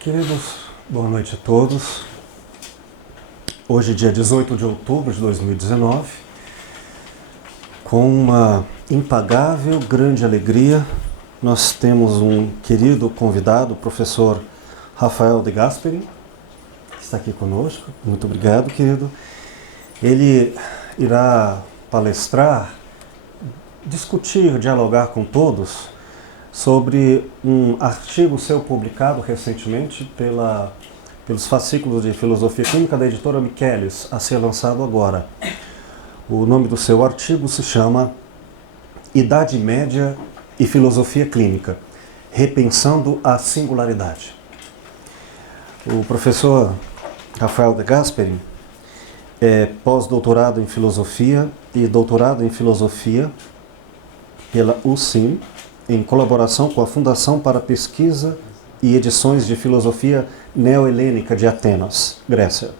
Queridos, boa noite a todos. Hoje, dia 18 de outubro de 2019, com uma impagável grande alegria, nós temos um querido convidado, o professor Rafael de Gasperi, que está aqui conosco. Muito obrigado, querido. Ele irá palestrar, discutir, dialogar com todos sobre um artigo seu publicado recentemente pelos fascículos de Filosofia Clínica da editora Michelis, a ser lançado agora. O nome do seu artigo se chama Idade Média e Filosofia Clínica, repensando a singularidade. O professor Rafael de Gasperi é pós-doutorado em Filosofia e doutorado em Filosofia pela USIM, em colaboração com a Fundação para Pesquisa e Edições de Filosofia Neo-Helênica de Atenas, Grécia.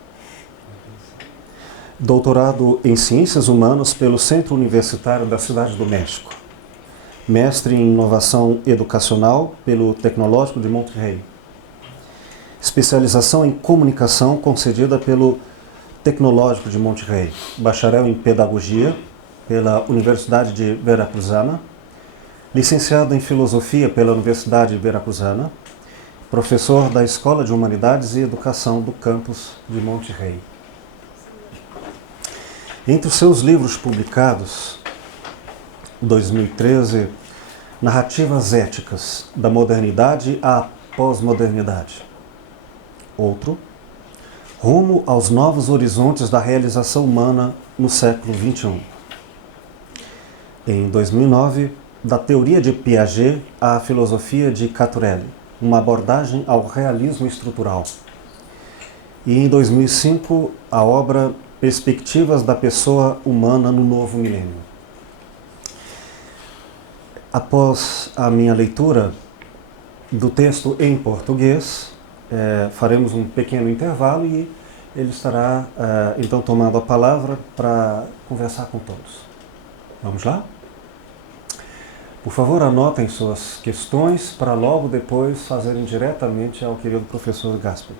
Doutorado em Ciências Humanas pelo Centro Universitário da Cidade do México. Mestre em Inovação Educacional pelo Tecnológico de Monterrey. Especialização em Comunicação concedida pelo Tecnológico de Monterrey. Bacharel em Pedagogia pela Universidade de Veracruzana. Licenciado em Filosofia pela Universidade Veracruzana, professor da Escola de Humanidades e Educação do campus de Monterrey. Entre os seus livros publicados, 2013, Narrativas Éticas, da Modernidade à Pós-Modernidade. Outro, Rumo aos Novos Horizontes da Realização Humana no Século XXI. Em 2009, Da Teoria de Piaget à Filosofia de Caturelli, uma abordagem ao realismo estrutural. E em 2005, a obra Perspectivas da Pessoa Humana no Novo Milênio. Após a minha leitura do texto em português, faremos um pequeno intervalo e ele estará, então, tomando a palavra para conversar com todos. Vamos lá? Por favor, anotem suas questões para logo depois fazerem diretamente ao querido professor Gasperi.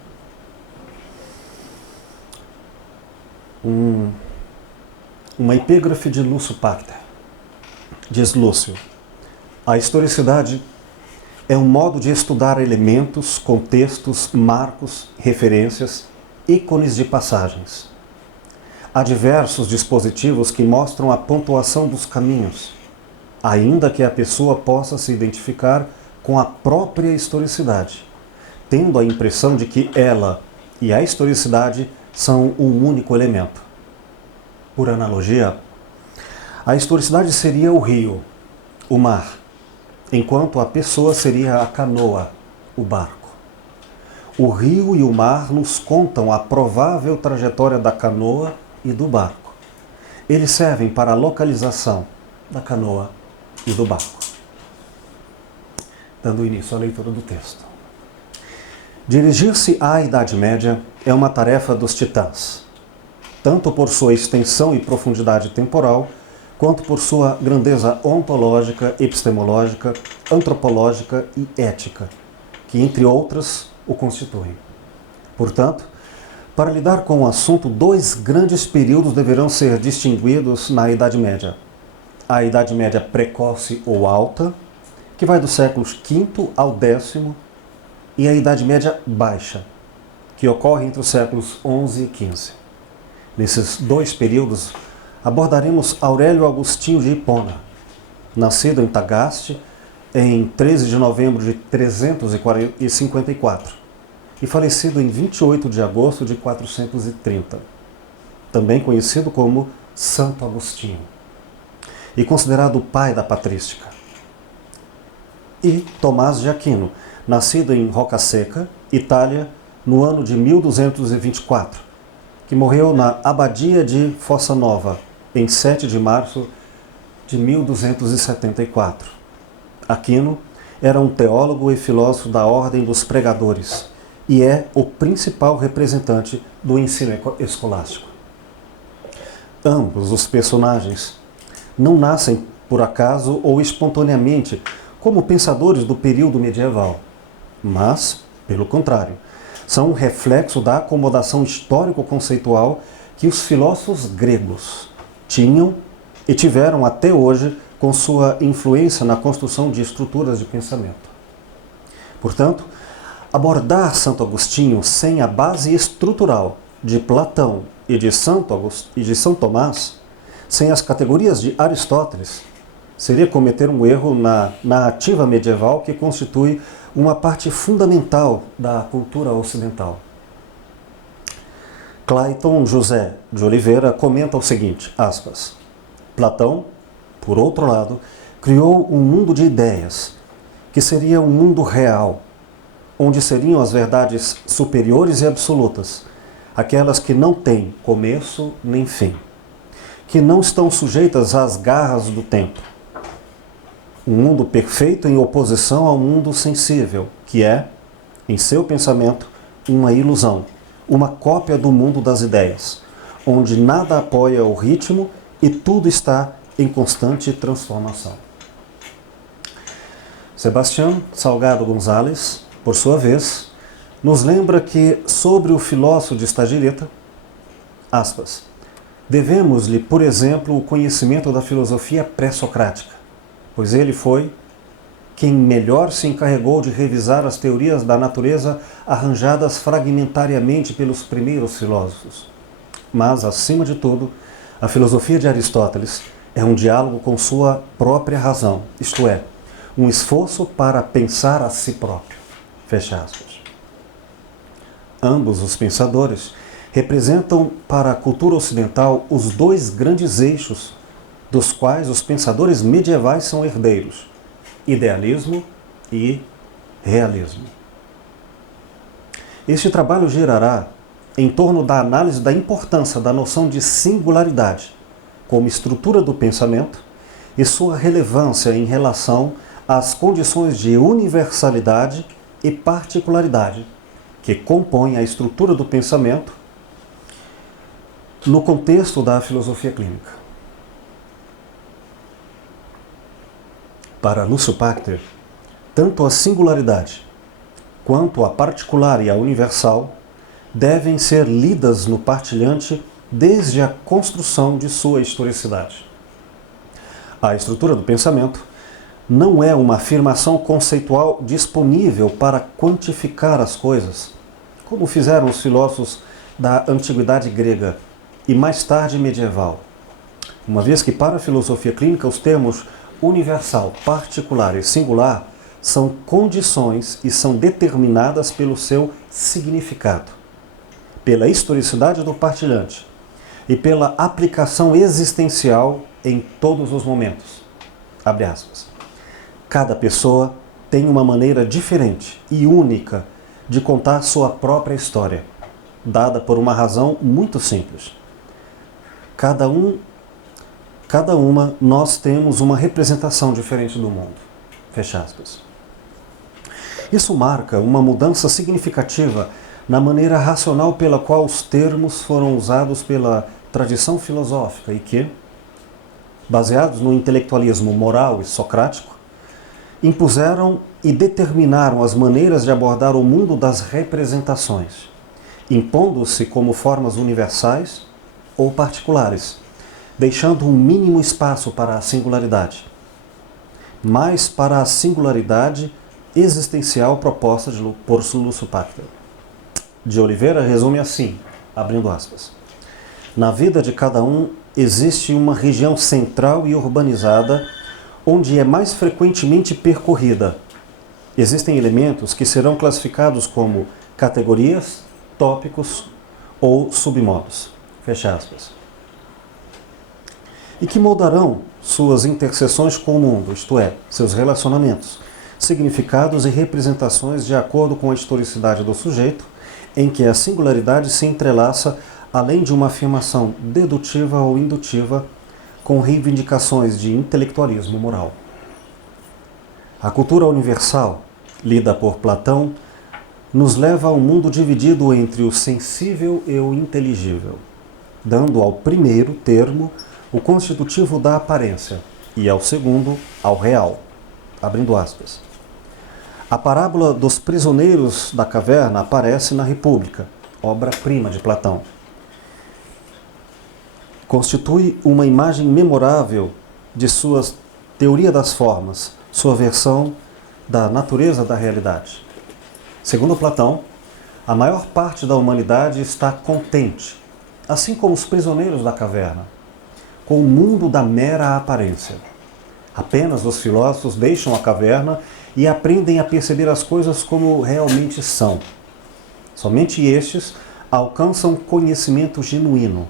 Uma epígrafe de Lúcio Pacter. Diz Lúcio: a historicidade é um modo de estudar elementos, contextos, marcos, referências, ícones de passagens. Há diversos dispositivos que mostram a pontuação dos caminhos, ainda que a pessoa possa se identificar com a própria historicidade, tendo a impressão de que ela e a historicidade são um único elemento. Por analogia, a historicidade seria o rio, o mar, enquanto a pessoa seria a canoa, o barco. O rio e o mar nos contam a provável trajetória da canoa e do barco. Eles servem para a localização da canoa e do barco. Dando início à leitura do texto. Dirigir-se à Idade Média é uma tarefa dos titãs, tanto por sua extensão e profundidade temporal, quanto por sua grandeza ontológica, epistemológica, antropológica e ética, que, entre outras, o constituem. Portanto, para lidar com o assunto, dois grandes períodos deverão ser distinguidos na Idade Média. A Idade Média precoce ou alta, que vai dos séculos V ao X, e a Idade Média baixa, que ocorre entre os séculos XI e XV. Nesses dois períodos, abordaremos Aurélio Agostinho de Hipona, nascido em Tagaste em 13 de novembro de 354 e falecido em 28 de agosto de 430, também conhecido como Santo Agostinho, e considerado o pai da patrística. E Tomás de Aquino, nascido em Rocaseca, Itália, no ano de 1224, que morreu na Abadia de Fossa Nova, em 7 de março de 1274. Aquino era um teólogo e filósofo da Ordem dos Pregadores e é o principal representante do ensino escolástico. Ambos os personagens não nascem por acaso ou espontaneamente como pensadores do período medieval, mas Pelo contrário, são um reflexo da acomodação histórico-conceitual que os filósofos gregos tinham e tiveram até hoje com sua influência na construção de estruturas de pensamento. Portanto, abordar Santo Agostinho sem a base estrutural de Platão e de São Tomás, sem as categorias de Aristóteles, seria cometer um erro na narrativa medieval que constitui uma parte fundamental da cultura ocidental. Clayton José de Oliveira comenta o seguinte, aspas, Platão, por outro lado, criou um mundo de ideias, que seria um mundo real, onde seriam as verdades superiores e absolutas, aquelas que não têm começo nem fim, que não estão sujeitas às garras do tempo. Um mundo perfeito em oposição ao mundo sensível, que é, em seu pensamento, uma ilusão, uma cópia do mundo das ideias, onde nada apoia o ritmo e tudo está em constante transformação. Sebastião Salgado Gonzalez, por sua vez, nos lembra que, sobre o filósofo de Estagirita, aspas, devemos-lhe, por exemplo, o conhecimento da filosofia pré-socrática, pois ele foi quem melhor se encarregou de revisar as teorias da natureza arranjadas fragmentariamente pelos primeiros filósofos. Mas, acima de tudo, a filosofia de Aristóteles é um diálogo com sua própria razão, isto é, um esforço para pensar a si próprio. Fecha aspas. Ambos os pensadores representam para a cultura ocidental os dois grandes eixos dos quais os pensadores medievais são herdeiros, idealismo e realismo. Este trabalho girará em torno da análise da importância da noção de singularidade como estrutura do pensamento e sua relevância em relação às condições de universalidade e particularidade que compõem a estrutura do pensamento no contexto da filosofia clínica. Para Lúcio Pachter, tanto a singularidade quanto a particular e a universal devem ser lidas no partilhante desde a construção de sua historicidade. A estrutura do pensamento não é uma afirmação conceitual disponível para quantificar as coisas, como fizeram os filósofos da antiguidade grega e mais tarde medieval, uma vez que para a filosofia clínica os termos universal, particular e singular são condições e são determinadas pelo seu significado, pela historicidade do partilhante e pela aplicação existencial em todos os momentos. Abre aspas. Cada pessoa tem uma maneira diferente e única de contar sua própria história, dada por uma razão muito simples. Cada uma, nós temos uma representação diferente do mundo. Fecha aspas. Isso marca uma mudança significativa na maneira racional pela qual os termos foram usados pela tradição filosófica e que, baseados no intelectualismo moral e socrático, impuseram e determinaram as maneiras de abordar o mundo das representações, impondo-se como formas universais ou particulares, deixando um mínimo espaço para a singularidade, mas para a singularidade existencial proposta por Lúcio Pachter. De Oliveira resume assim, abrindo aspas, na vida de cada um existe uma região central e urbanizada onde é mais frequentemente percorrida. Existem elementos que serão classificados como categorias, tópicos ou submodos. Fecha aspas. E que moldarão suas interseções com o mundo, isto é, seus relacionamentos, significados e representações de acordo com a historicidade do sujeito, em que a singularidade se entrelaça além de uma afirmação dedutiva ou indutiva com reivindicações de intelectualismo moral. A cultura universal, lida por Platão, nos leva a um mundo dividido entre o sensível e o inteligível, dando ao primeiro termo o constitutivo da aparência e ao segundo ao real. Abrindo aspas. A parábola dos prisioneiros da caverna aparece na República, obra-prima de Platão. Constitui uma imagem memorável de sua teoria das formas, sua versão da natureza da realidade. Segundo Platão, a maior parte da humanidade está contente, assim como os prisioneiros da caverna, com o mundo da mera aparência. Apenas os filósofos deixam a caverna e aprendem a perceber as coisas como realmente são. Somente estes alcançam conhecimento genuíno.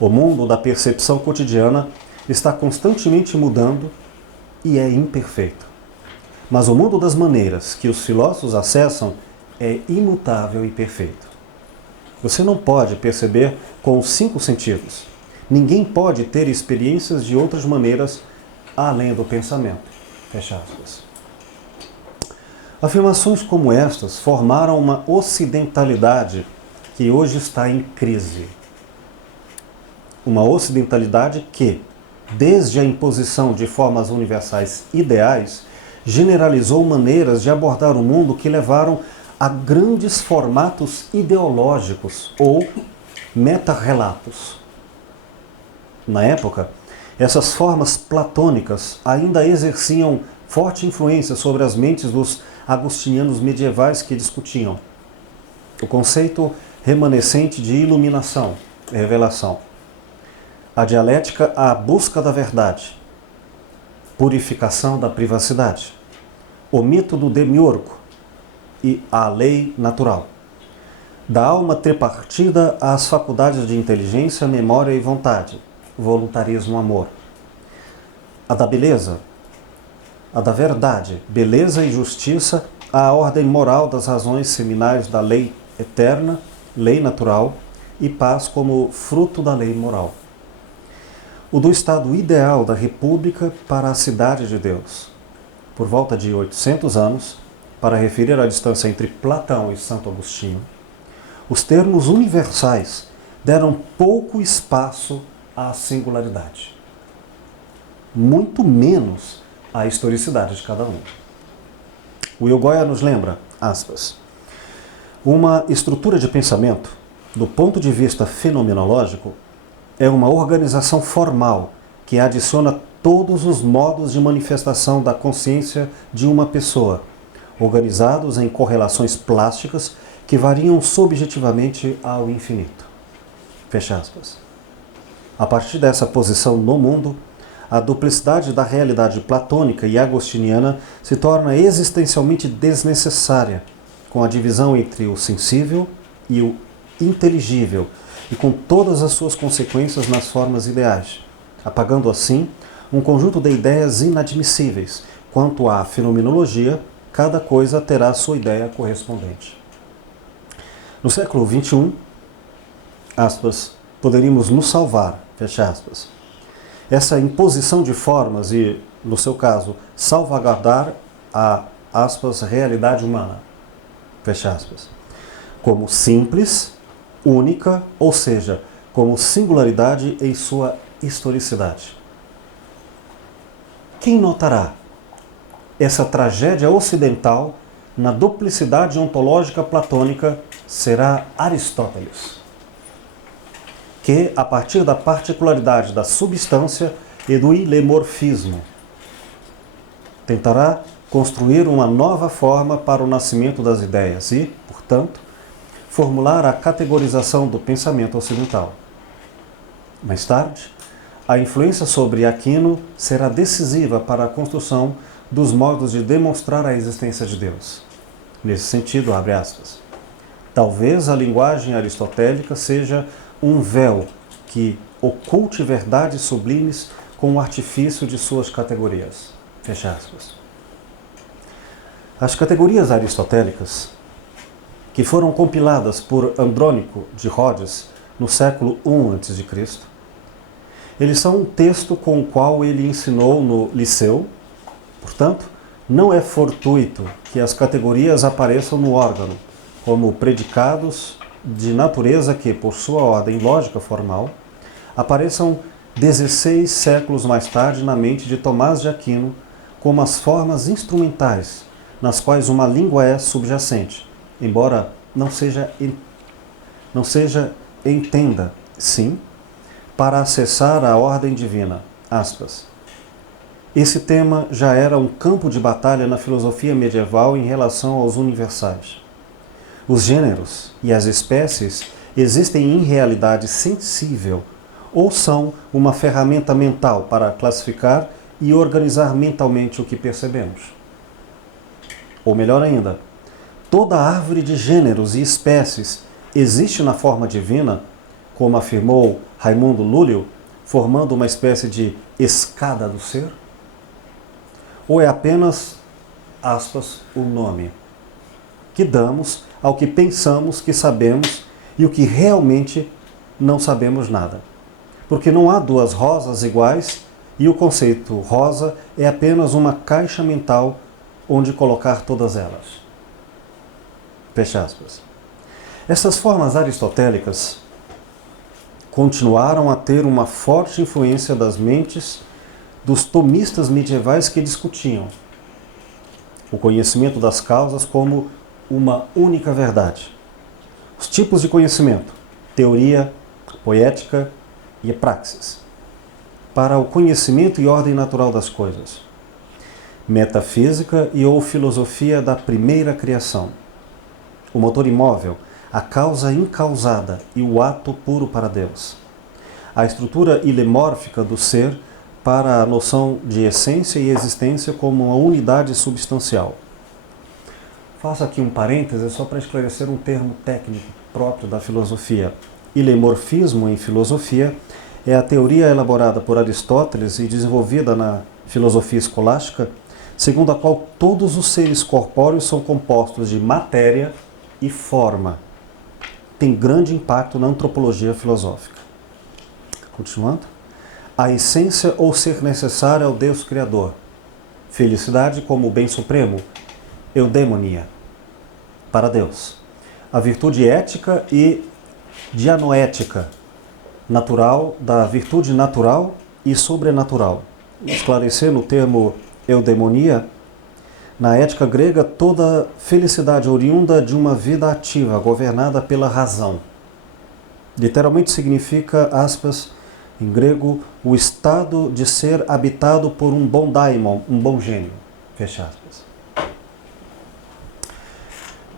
O mundo da percepção cotidiana está constantemente mudando e é imperfeito. Mas o mundo das maneiras que os filósofos acessam é imutável e perfeito. Você não pode perceber com os 5 sentidos. Ninguém pode ter experiências de outras maneiras além do pensamento. Fecha aspas. Afirmações como estas formaram uma ocidentalidade que hoje está em crise. Uma ocidentalidade que, desde a imposição de formas universais ideais, generalizou maneiras de abordar o mundo que levaram a grandes formatos ideológicos ou meta-relatos. Na época, essas formas platônicas ainda exerciam forte influência sobre as mentes dos agostinianos medievais que discutiam o conceito remanescente de iluminação, revelação, a dialética à busca da verdade, purificação da privacidade, o mito do demiurgo e a lei natural, da alma tripartida às faculdades de inteligência, memória e vontade, voluntarismo, amor, a da beleza, a da verdade, beleza e justiça, a ordem moral das razões seminais da lei eterna, lei natural e paz como fruto da lei moral. O do estado ideal da República para a cidade de Deus. Por volta de 800 anos, para referir a distância entre Platão e Santo Agostinho, os termos universais deram pouco espaço à singularidade, muito menos à historicidade de cada um. Will Goya nos lembra, aspas, uma estrutura de pensamento, do ponto de vista fenomenológico, é uma organização formal que adiciona todos os modos de manifestação da consciência de uma pessoa, organizados em correlações plásticas que variam subjetivamente ao infinito. Fecha aspas. A partir dessa posição no mundo, a duplicidade da realidade platônica e agostiniana se torna existencialmente desnecessária, com a divisão entre o sensível e o inteligível, e com todas as suas consequências nas formas ideais, apagando assim um conjunto de ideias inadmissíveis. Quanto à fenomenologia, cada coisa terá sua ideia correspondente. No século XXI, aspas, poderíamos nos salvar, fecha aspas. Essa imposição de formas e, no seu caso, salvaguardar a, aspas, realidade humana, fecha aspas, como simples, única, ou seja, como singularidade em sua historicidade. Quem notará essa tragédia ocidental na duplicidade ontológica platônica será Aristóteles, que, a partir da particularidade da substância e do ilemorfismo, tentará construir uma nova forma para o nascimento das ideias e, portanto, formular a categorização do pensamento ocidental. Mais tarde, a influência sobre Aquino será decisiva para a construção dos modos de demonstrar a existência de Deus. Nesse sentido, abre aspas, talvez a linguagem aristotélica seja um véu que oculte verdades sublimes com o artifício de suas categorias. Fecha aspas. As categorias aristotélicas, que foram compiladas por Andrônico de Rhodes no século I a.C., eles são um texto com o qual ele ensinou no Liceu, portanto, não é fortuito que as categorias apareçam no órgão como predicados de natureza que, por sua ordem lógica formal, apareçam 16 séculos mais tarde na mente de Tomás de Aquino como as formas instrumentais nas quais uma língua é subjacente, embora não seja entenda, sim, para acessar a ordem divina. Aspas. Esse tema já era um campo de batalha na filosofia medieval em relação aos universais. Os gêneros e as espécies existem em realidade sensível ou são uma ferramenta mental para classificar e organizar mentalmente o que percebemos. Ou melhor ainda, toda árvore de gêneros e espécies existe na forma divina, como afirmou Raimundo Lúlio, formando uma espécie de escada do ser? Ou é apenas, aspas, o nome que damos ao que pensamos que sabemos e o que realmente não sabemos nada? Porque não há duas rosas iguais e o conceito rosa é apenas uma caixa mental onde colocar todas elas. Fecha aspas. Essas formas aristotélicas continuaram a ter uma forte influência das mentes dos tomistas medievais que discutiam o conhecimento das causas como uma única verdade. Os tipos de conhecimento, teoria, poética e praxis, para o conhecimento e ordem natural das coisas, metafísica e ou filosofia da primeira criação, o motor imóvel, a causa incausada e o ato puro para Deus, a estrutura ilemórfica do ser para a noção de essência e existência como uma unidade substancial. Faço aqui um parêntese só para esclarecer um termo técnico próprio da filosofia. Ilemorfismo em filosofia é a teoria elaborada por Aristóteles e desenvolvida na filosofia escolástica, segundo a qual todos os seres corpóreos são compostos de matéria e forma. Tem grande impacto na antropologia filosófica. Continuando. A essência ou ser necessário ao Deus Criador. Felicidade como bem supremo. Eudemonia. Para Deus. A virtude ética e dianoética. Natural, da virtude natural e sobrenatural. Esclarecer no termo eudemonia, na ética grega, toda felicidade oriunda de uma vida ativa, governada pela razão. Literalmente significa, aspas, em grego, o estado de ser habitado por um bom daimon, um bom gênio. Fecha aspas.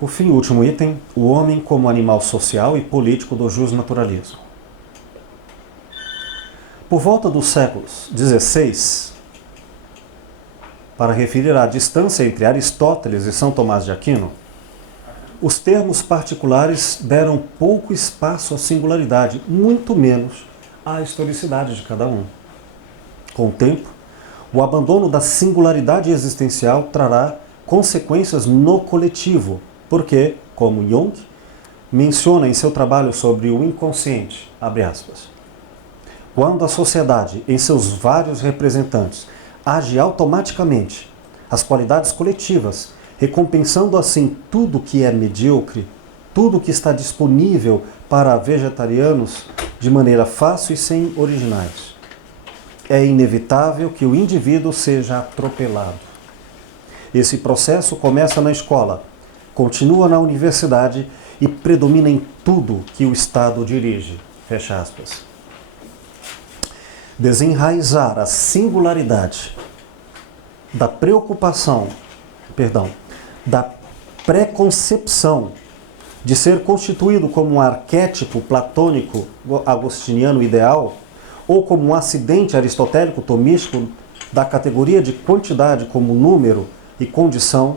Por fim, o último item, o homem como animal social e político do justnaturalismo. Por volta dos séculos XVI, para referir à distância entre Aristóteles e São Tomás de Aquino, os termos particulares deram pouco espaço à singularidade, muito menos à historicidade de cada um. Com o tempo, o abandono da singularidade existencial trará consequências no coletivo, porque, como Jung menciona em seu trabalho sobre o inconsciente, abre aspas, quando a sociedade, em seus vários representantes, age automaticamente as qualidades coletivas, recompensando assim tudo que é medíocre, tudo que está disponível para vegetarianos de maneira fácil e sem originais. É inevitável que o indivíduo seja atropelado. Esse processo começa na escola, continua na universidade e predomina em tudo que o Estado dirige. Fecha aspas. Desenraizar a singularidade da da preconcepção de ser constituído como um arquétipo platônico agostiniano ideal ou como um acidente aristotélico tomístico da categoria de quantidade como número e condição,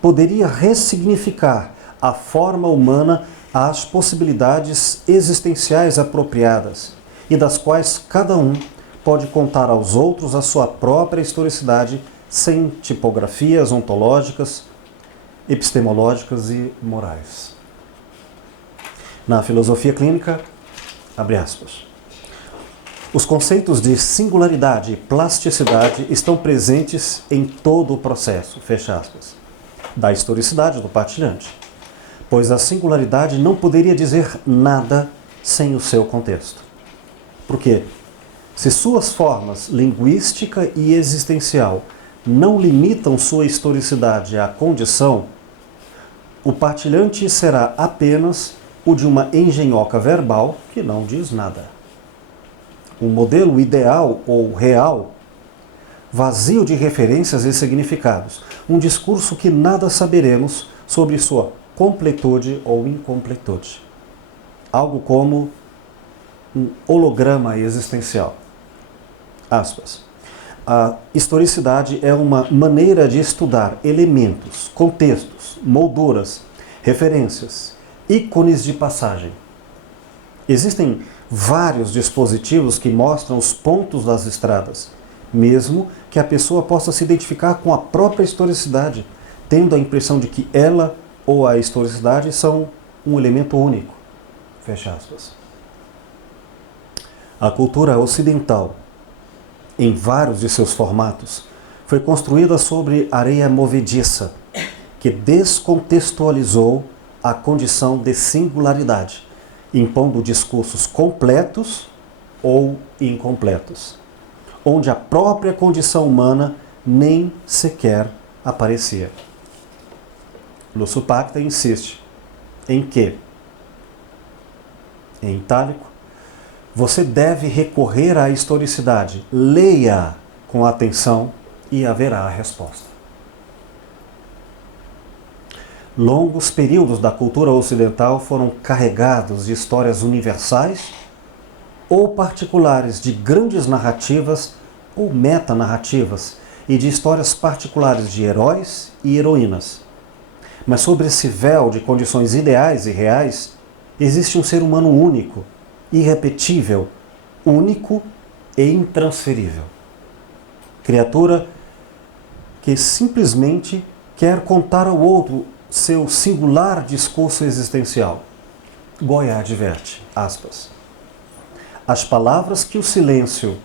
poderia ressignificar a forma humana às possibilidades existenciais apropriadas e das quais cada um pode contar aos outros a sua própria historicidade sem tipografias ontológicas, epistemológicas e morais. Na filosofia clínica, abre aspas, os conceitos de singularidade e plasticidade estão presentes em todo o processo, fecha aspas, da historicidade do partilhante, pois a singularidade não poderia dizer nada sem o seu contexto. Porque, se suas formas linguística e existencial não limitam sua historicidade à condição, o partilhante será apenas o de uma engenhoca verbal que não diz nada. Um modelo ideal ou real, vazio de referências e significados. Um discurso que nada saberemos sobre sua completude ou incompletude. Algo como um holograma existencial. Aspas. A historicidade é uma maneira de estudar elementos, contextos, molduras, referências, ícones de passagem. Existem vários dispositivos que mostram os pontos das estradas, mesmo que a pessoa possa se identificar com a própria historicidade, tendo a impressão de que ela ou a historicidade são um elemento único. Fecha aspas. A cultura ocidental, em vários de seus formatos, foi construída sobre areia movediça, que descontextualizou a condição de singularidade, impondo discursos completos ou incompletos, onde a própria condição humana nem sequer aparecia. Lúcio Pacta insiste em que, em itálico, você deve recorrer à historicidade, leia com atenção e haverá a resposta. Longos períodos da cultura ocidental foram carregados de histórias universais ou particulares, de grandes narrativas ou metanarrativas e de histórias particulares de heróis e heroínas. Mas sobre esse véu de condições ideais e reais, existe um ser humano único, irrepetível, único e intransferível. Criatura que simplesmente quer contar ao outro seu singular discurso existencial. Goya adverte, aspas, as palavras que o silêncio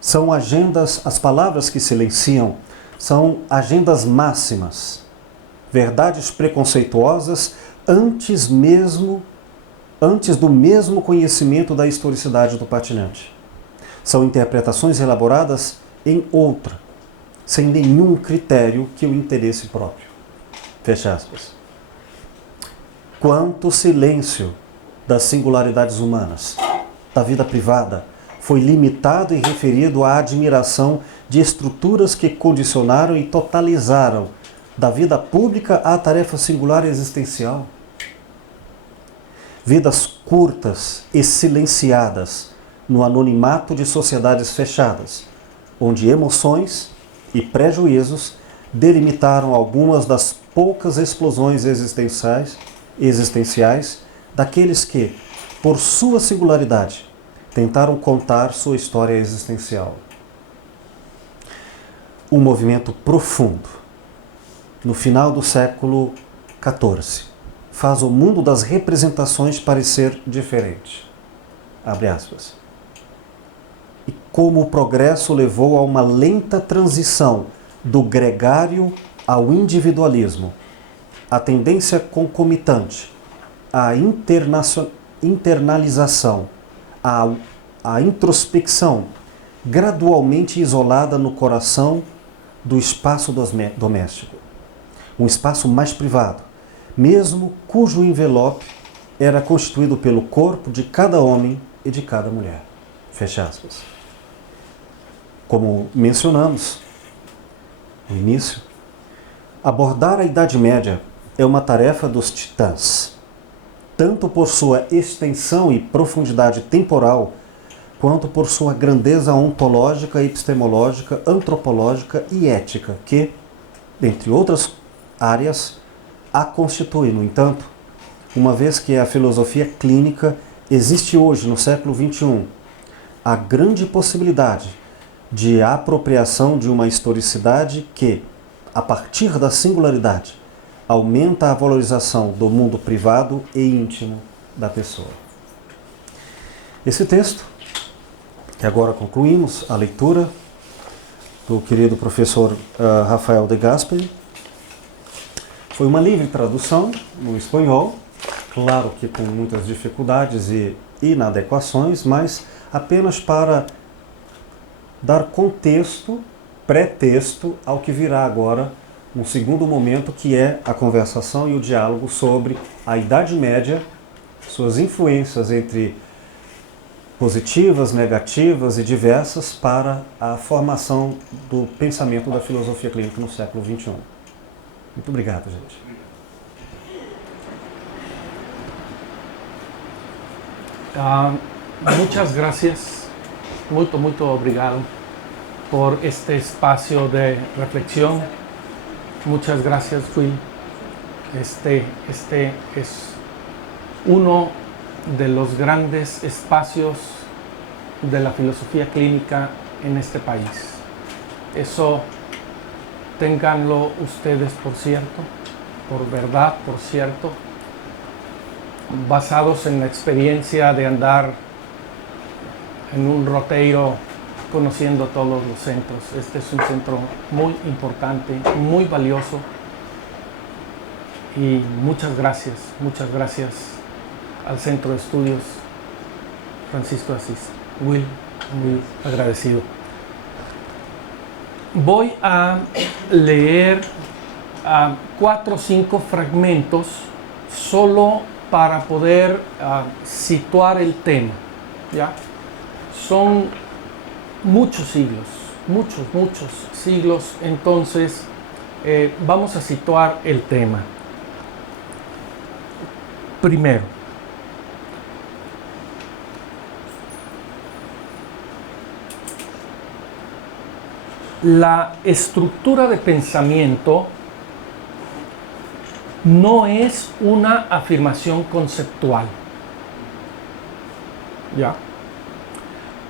são agendas, as palavras que silenciam são agendas máximas, verdades preconceituosas antes do mesmo conhecimento da historicidade do partilhante. São interpretações elaboradas em outra, sem nenhum critério que o interesse próprio. Fecha aspas. Quanto silêncio das singularidades humanas, da vida privada, foi limitado e referido à admiração de estruturas que condicionaram e totalizaram da vida pública à tarefa singular existencial. Vidas curtas e silenciadas no anonimato de sociedades fechadas, onde emoções e prejuízos delimitaram algumas das poucas explosões existenciais daqueles que, por sua singularidade, tentaram contar sua história existencial. Um movimento profundo, no final do século XIV, faz o mundo das representações parecer diferente. Abre aspas. E como o progresso levou a uma lenta transição do gregário ao individualismo, a tendência concomitante à internalização, à introspecção, gradualmente isolada no coração do espaço doméstico. Um espaço mais privado, mesmo cujo envelope era constituído pelo corpo de cada homem e de cada mulher. Fecha aspas. Como mencionamos no início, abordar a Idade Média é uma tarefa dos titãs, tanto por sua extensão e profundidade temporal, quanto por sua grandeza ontológica, epistemológica, antropológica e ética, que, entre outras áreas, a constitui, no entanto, uma vez que a filosofia clínica existe hoje, no século XXI, a grande possibilidade de apropriação de uma historicidade que, a partir da singularidade, aumenta a valorização do mundo privado e íntimo da pessoa. Esse texto, que agora concluímos a leitura do querido professor Rafael de Gasperi, foi uma livre tradução no espanhol, claro que com muitas dificuldades e inadequações, mas apenas para dar contexto pretexto ao que virá agora, um segundo momento, que é a conversação e o diálogo sobre a Idade Média, suas influências entre positivas, negativas e diversas para a formação do pensamento da filosofia clínica no século XXI. Muito obrigado, gente. Muchas gracias, muito obrigado por este espacio de reflexión. Muchas gracias, Will. Este es uno de los grandes espacios de la filosofía clínica en este país. Eso ténganlo ustedes por cierto, por verdad, por cierto, basados en la experiencia de andar en un roteiro conociendo todos los centros. Este es un centro muy importante, muy valioso, y muchas gracias al Centro de Estudios Francisco de Asís. Will, muy agradecido. Voy a leer 4 o 5 fragmentos solo para poder situar el tema, ¿ya? Son muchos siglos, muchos siglos, entonces vamos a situar el tema. Primero, la estructura de pensamiento no es una afirmación conceptual, ¿ya?,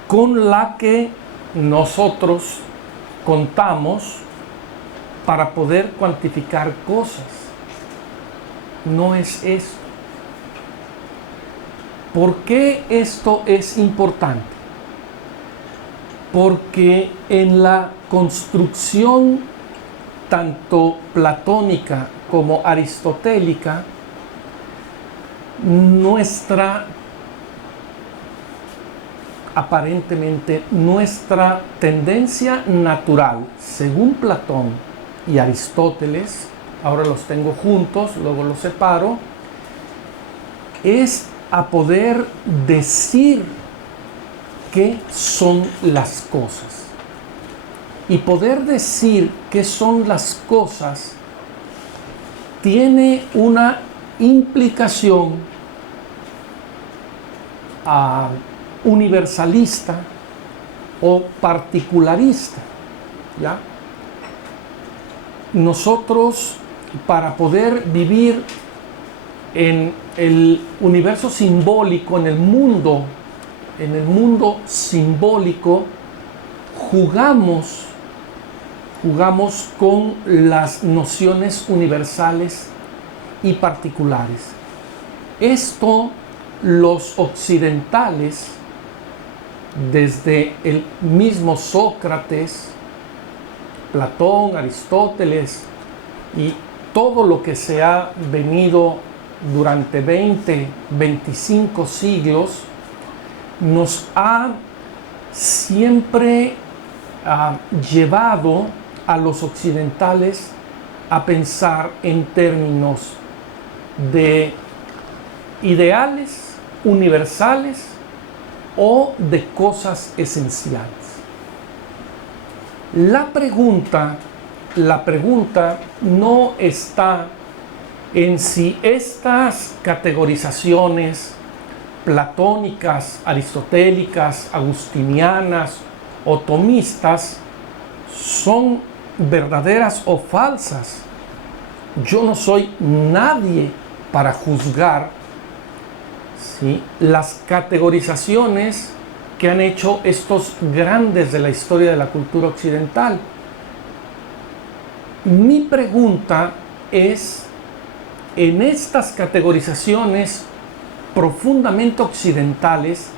con la que nosotros contamos para poder cuantificar cosas. No es esto. ¿Por qué esto es importante? Porque en la construcción tanto platónica como aristotélica, aparentemente nuestra tendencia natural, según Platón y Aristóteles, ahora los tengo juntos, luego los separo, es a poder decir qué son las cosas. Y poder decir qué son las cosas tiene una implicación universalista o particularista, ¿ya? Nosotros, para poder vivir en el universo simbólico, en el mundo simbólico, jugamos con las nociones universales y particulares. Esto los occidentales, desde el mismo Sócrates, Platón, Aristóteles y todo lo que se ha venido durante 20, 25 siglos, nos ha siempre llevado a los occidentales a pensar en términos de ideales universales o de cosas esenciales. La pregunta no está en si estas categorizaciones platónicas, aristotélicas, agustinianas o tomistas son verdaderas o falsas. Yo no soy nadie para juzgar, ¿sí?, las categorizaciones que han hecho estos grandes de la historia de la cultura occidental. Mi pregunta es, en estas categorizaciones profundamente occidentales,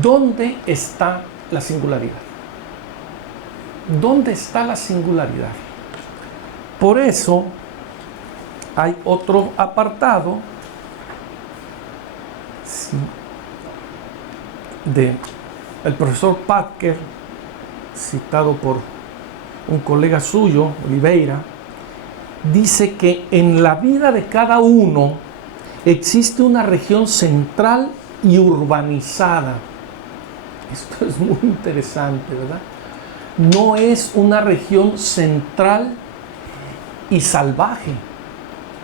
¿dónde está la singularidad? ¿Dónde está la singularidad? Por eso hay otro apartado, sí, de el profesor Packer, citado por un colega suyo, Oliveira, dice que en la vida de cada uno existe una región central y urbanizada. Esto es muy interesante, ¿verdad? No es una región central y salvaje,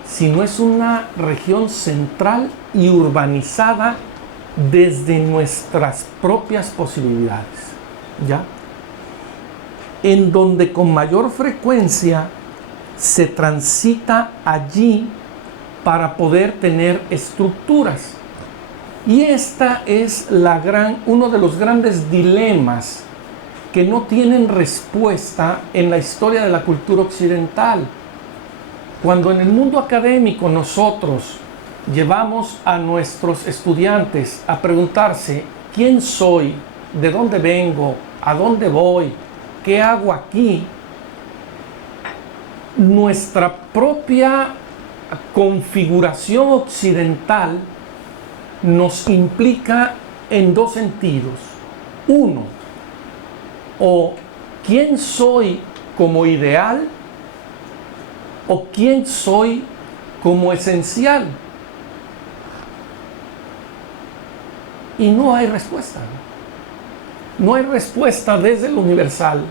sino es una región central y urbanizada desde nuestras propias posibilidades, ¿ya? En donde con mayor frecuencia se transita allí para poder tener estructuras. Y esta es uno de los grandes dilemas que no tienen respuesta en la historia de la cultura occidental. Cuando en el mundo académico nosotros llevamos a nuestros estudiantes a preguntarse quién soy, de dónde vengo, a dónde voy, qué hago aquí, nuestra propia configuración occidental nos implica en dos sentidos. Uno, o quién soy como ideal o quién soy como esencial. Y no hay respuesta. No hay respuesta desde lo universal.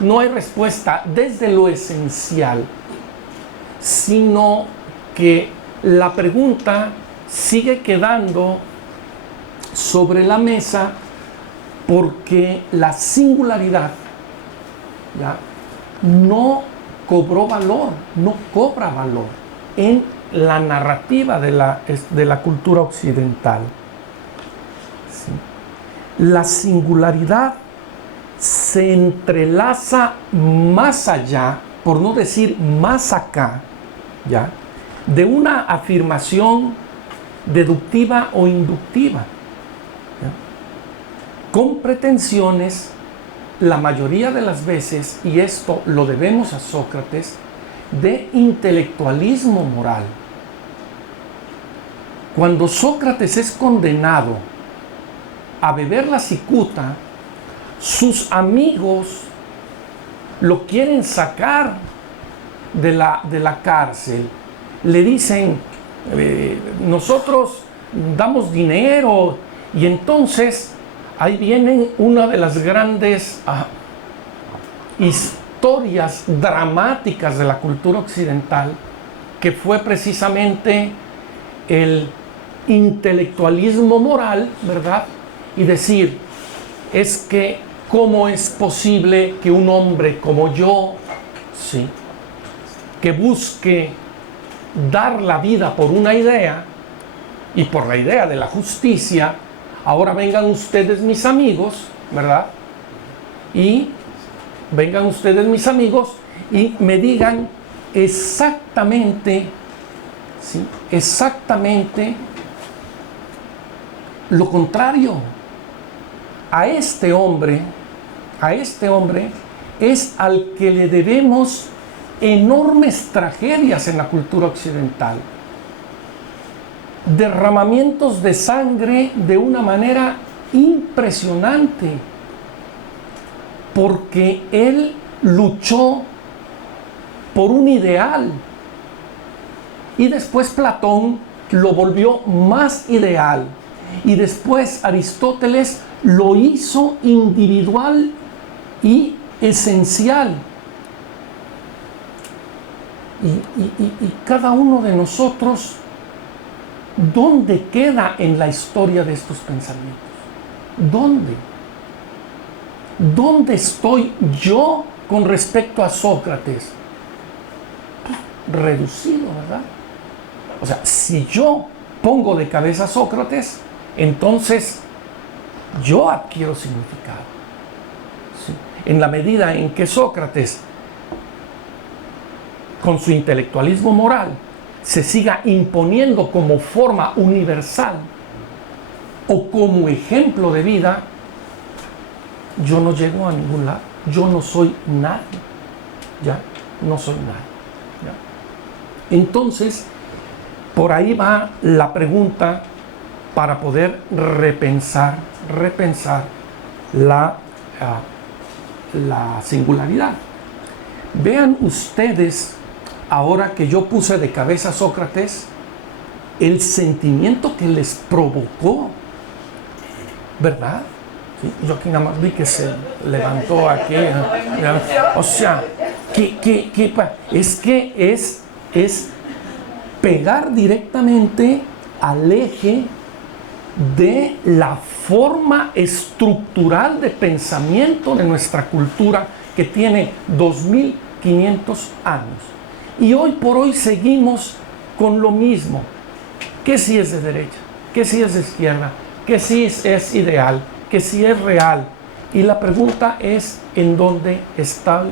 No hay respuesta desde lo esencial. Sino que la pregunta sigue quedando sobre la mesa porque la singularidad, ¿ya?, no cobró valor, no cobra valor en la narrativa de la cultura occidental. ¿Sí? La singularidad se entrelaza más allá, por no decir más acá, ¿ya?, de una afirmación deductiva o inductiva, ¿ya?, con pretensiones la mayoría de las veces, y esto lo debemos a Sócrates, de intelectualismo moral. Cuando Sócrates es condenado a beber la cicuta, sus amigos lo quieren sacar de la cárcel. Le dicen, nosotros damos dinero, y entonces ahí viene una de las grandes historias dramáticas de la cultura occidental, que fue precisamente el intelectualismo moral, ¿verdad? Y decir, es que ¿cómo es posible que un hombre como yo, sí, que busque dar la vida por una idea y por la idea de la justicia, ahora vengan ustedes mis amigos, ¿verdad? Y vengan ustedes mis amigos y me digan exactamente, ¿sí?, exactamente lo contrario. A este hombre es al que le debemos enormes tragedias en la cultura occidental. Derramamientos de sangre de una manera impresionante, porque él luchó por un ideal, y después Platón lo volvió más ideal, y después Aristóteles lo hizo individual y esencial. Y cada uno de nosotros, ¿dónde queda en la historia de estos pensamientos? ¿Dónde? ¿Dónde estoy yo con respecto a Sócrates? Reducido, ¿verdad? O sea, si yo pongo de cabeza a Sócrates, entonces yo adquiero significado. ¿Sí? En la medida en que Sócrates, con su intelectualismo moral, se siga imponiendo como forma universal o como ejemplo de vida, yo no llego a ningún lado. Yo no soy nadie. ¿Ya? No soy nadie. ¿Ya? Entonces, por ahí va la pregunta para poder repensar la singularidad. Vean ustedes, ahora que yo puse de cabeza a Sócrates, el sentimiento que les provocó, ¿verdad? ¿Sí? Yo aquí nada más vi que se levantó aquí. O sea, es que es pegar directamente al eje de la forma estructural de pensamiento de nuestra cultura que tiene 2500 años. Y hoy por hoy seguimos con lo mismo. Que si es de derecha, que si es de izquierda, que si es ideal, que si es real. Y la pregunta es, ¿en dónde está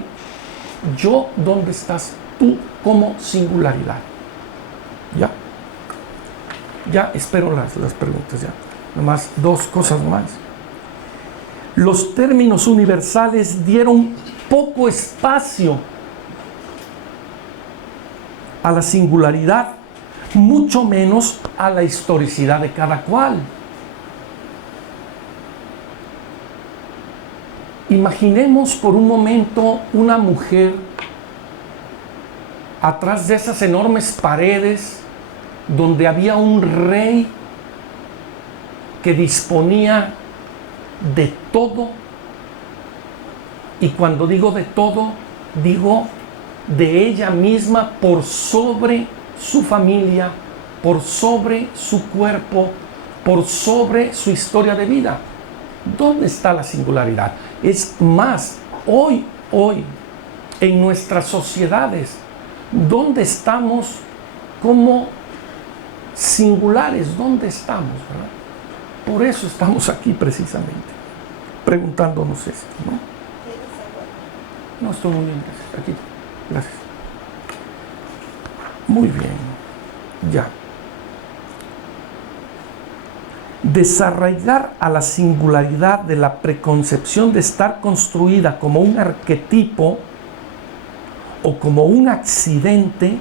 yo? ¿Dónde estás tú como singularidad? Ya. Ya espero las preguntas ya. Nomás dos cosas más. Los términos universales dieron poco espacio a la singularidad, mucho menos a la historicidad de cada cual. Imaginemos por un momento una mujer atrás de esas enormes paredes donde había un rey que disponía de todo, y cuando digo de todo, digo de ella misma por sobre su familia, por sobre su cuerpo, por sobre su historia de vida. ¿Dónde está la singularidad? Es más, hoy, en nuestras sociedades, ¿dónde estamos como singulares? ¿Dónde estamos, verdad? Por eso estamos aquí precisamente, preguntándonos esto, ¿no? No, estoy muy bien, gracias. Aquí, gracias. Muy bien, ya. Desarraigar a la singularidad de la preconcepción de estar construida como un arquetipo o como un accidente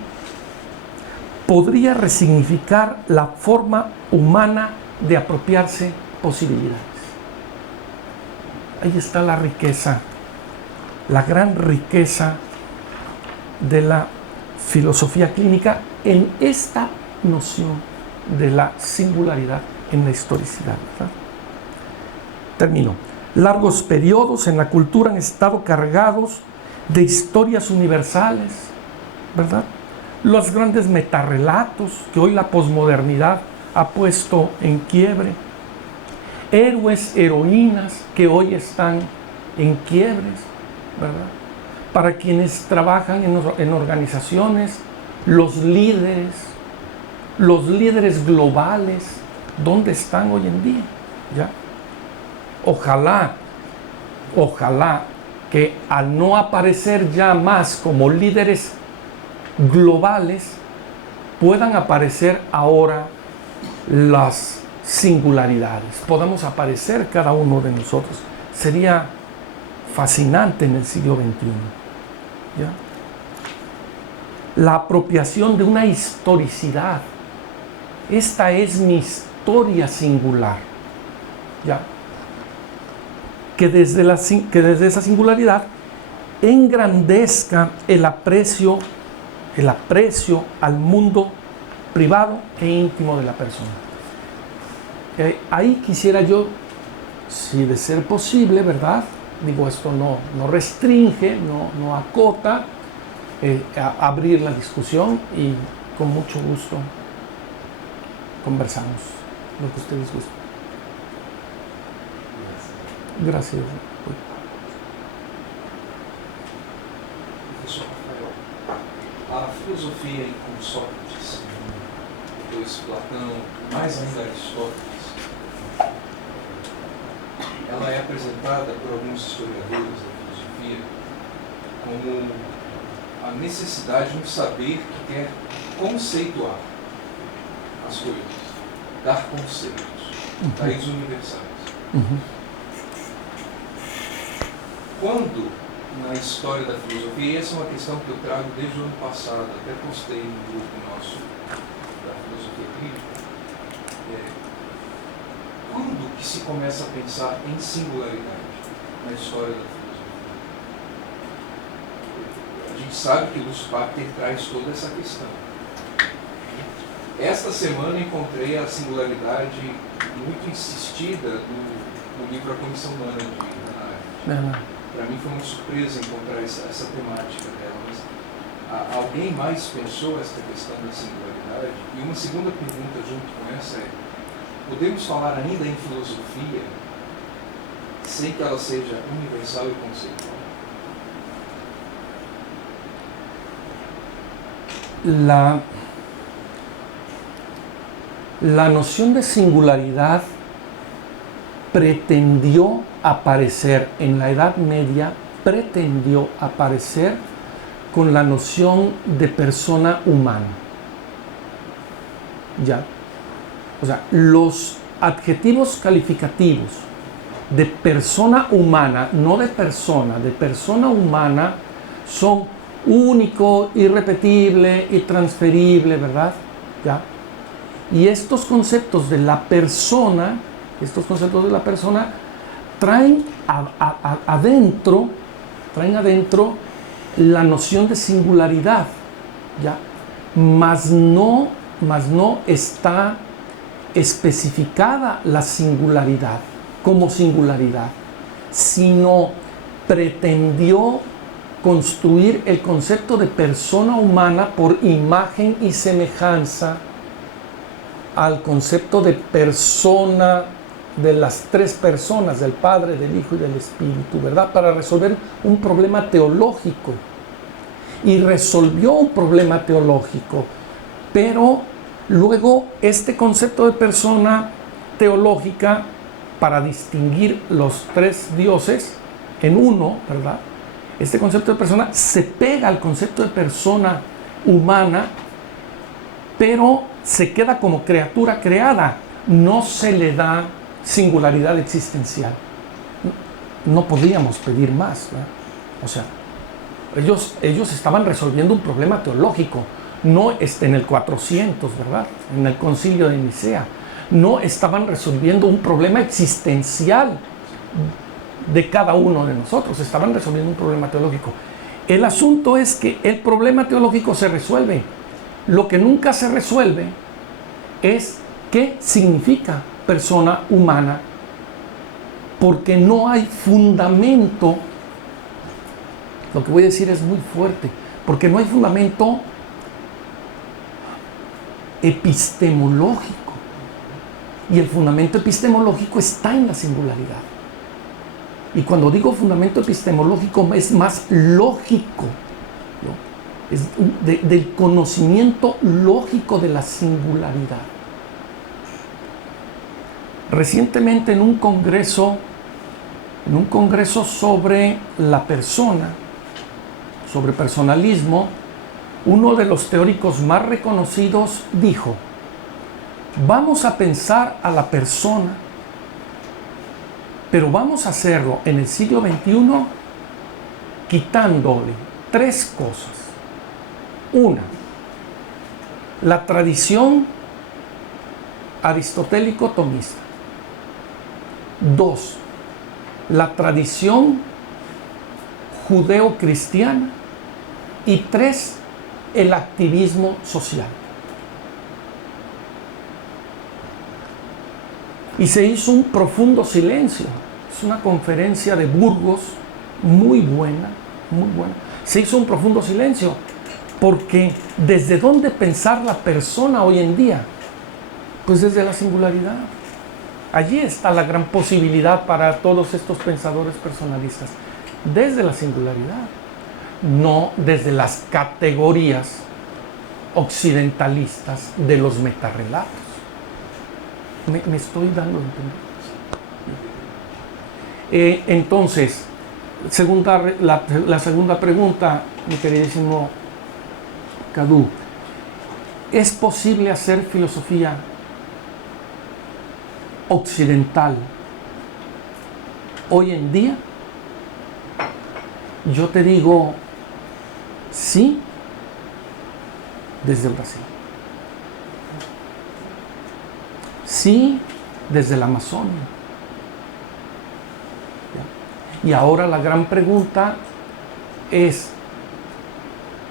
podría resignificar la forma humana de apropiarse posibilidades. Ahí está la riqueza, la gran riqueza de la filosofía clínica en esta noción de la singularidad en la historicidad, ¿verdad? Termino. Largos periodos en la cultura han estado cargados de historias universales, ¿verdad? Los grandes metarrelatos que hoy la posmodernidad ha puesto en quiebre, héroes, heroínas que hoy están en quiebres, ¿verdad? Para quienes trabajan en organizaciones, los líderes globales, ¿dónde están hoy en día? ¿Ya? Ojalá que al no aparecer ya más como líderes globales, puedan aparecer ahora las singularidades, podamos aparecer cada uno de nosotros. Sería fascinante en el siglo XXI. ¿Ya? La apropiación de una historicidad. Esta es mi historia singular. ¿Ya? Que desde esa singularidad engrandezca el aprecio al mundo privado e íntimo de la persona. Ahí quisiera yo, si de ser posible, ¿verdad? Digo, esto no restringe, no acota, abrir la discusión y con mucho gusto conversamos lo que ustedes gusten. Gracias. Professor Rafael, a filosofia com Sócrates, depois Platão, mais ainda Aristóteles, ela é apresentada por alguns historiadores da filosofia como a necessidade de um saber que quer conceituar as coisas, dar conceitos, leis universais. Quando, na história da filosofia, e essa é uma questão que eu trago desde o ano passado, até postei no grupo nosso da filosofia crítica, quando que se começa a pensar em singularidade na história da filosofia? gente sabe que Luz Pater traz toda essa questão. Esta semana encontrei a singularidade muito insistida no livro A Condição Humana de Hannah Arendt. Para mim foi uma surpresa encontrar essa temática dela. Mas alguém mais pensou essa questão da singularidade? E uma segunda pergunta junto com essa é: podemos falar ainda em filosofia sem que ela seja universal e conceitual? La noción de singularidad pretendió aparecer en la Edad Media, pretendió aparecer con la noción de persona humana. ¿Ya? O sea, los adjetivos calificativos de persona humana, no de persona humana, son único, irrepetible y transferible, ¿verdad? ¿Ya? Y estos conceptos de la persona, traen adentro la noción de singularidad, ¿ya? Mas no está especificada la singularidad como singularidad, sino pretendió construir el concepto de persona humana por imagen y semejanza al concepto de persona de las tres personas, del Padre, del Hijo y del Espíritu, ¿verdad? Para resolver un problema teológico. Y resolvió un problema teológico, pero luego este concepto de persona teológica, para distinguir los tres dioses en uno, ¿verdad? Este concepto de persona se pega al concepto de persona humana, pero se queda como criatura creada, no se le da singularidad existencial. No podíamos pedir más, ¿verdad? O sea, ellos estaban resolviendo un problema teológico, no en el 400, ¿verdad? En el concilio de Nicea. No estaban resolviendo un problema existencial de cada uno de nosotros, estaban resolviendo un problema teológico. El asunto es que el problema teológico se resuelve. Lo que nunca se resuelve es qué significa persona humana, porque no hay fundamento. Lo que voy a decir es muy fuerte, porque no hay fundamento epistemológico. Y el fundamento epistemológico está en la singularidad. Y cuando digo fundamento epistemológico es más lógico, ¿no? Es del conocimiento lógico de la singularidad. Recientemente en un congreso sobre la persona, sobre personalismo, uno de los teóricos más reconocidos dijo: vamos a pensar a la persona, pero vamos a hacerlo en el siglo XXI quitándole tres cosas. Una, la tradición aristotélico-tomista. Dos, la tradición judeo-cristiana. Y tres, el activismo social. Y se hizo un profundo silencio. Es una conferencia de Burgos muy buena, muy buena. Se hizo un profundo silencio porque ¿desde dónde pensar la persona hoy en día? Pues desde la singularidad. Allí está la gran posibilidad para todos estos pensadores personalistas. Desde la singularidad, no desde las categorías occidentalistas de los metarrelatos. Me estoy dando a entender. Entonces, la segunda pregunta, mi queridísimo Cadu, ¿es posible hacer filosofía occidental hoy en día? Yo te digo sí, desde Brasil. Sí, desde la Amazonia. Y ahora la gran pregunta es,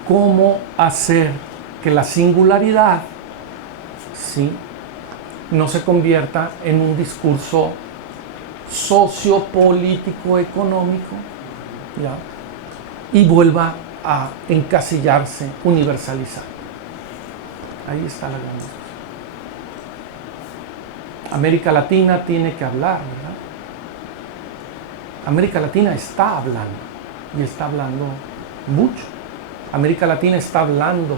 cómo hacer que la singularidad, ¿sí?, no se convierta en un discurso sociopolítico económico, ¿ya?, y vuelva a encasillarse, universalizar. Ahí está la gran discusión. América Latina tiene que hablar, ¿verdad? América Latina está hablando, y está hablando mucho. América Latina está hablando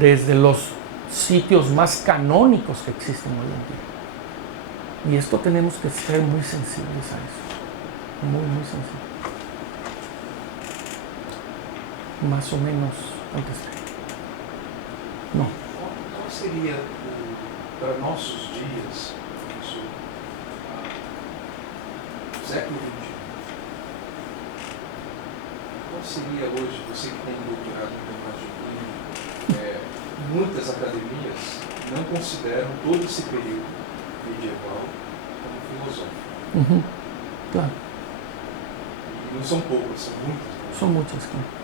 desde los sitios más canónicos que existen hoy en día. Y esto tenemos que ser muy sensibles a eso. Muy, muy sensibles. Más o menos contesté. No. Qual seria, para nossos dias, isso, século XXI, qual seria hoje, você que tem doutorado em temática clínica, muitas academias não consideram todo esse período medieval como filosófico. Uhum. Claro. E não são poucas, são muitas. São muitas. Claro.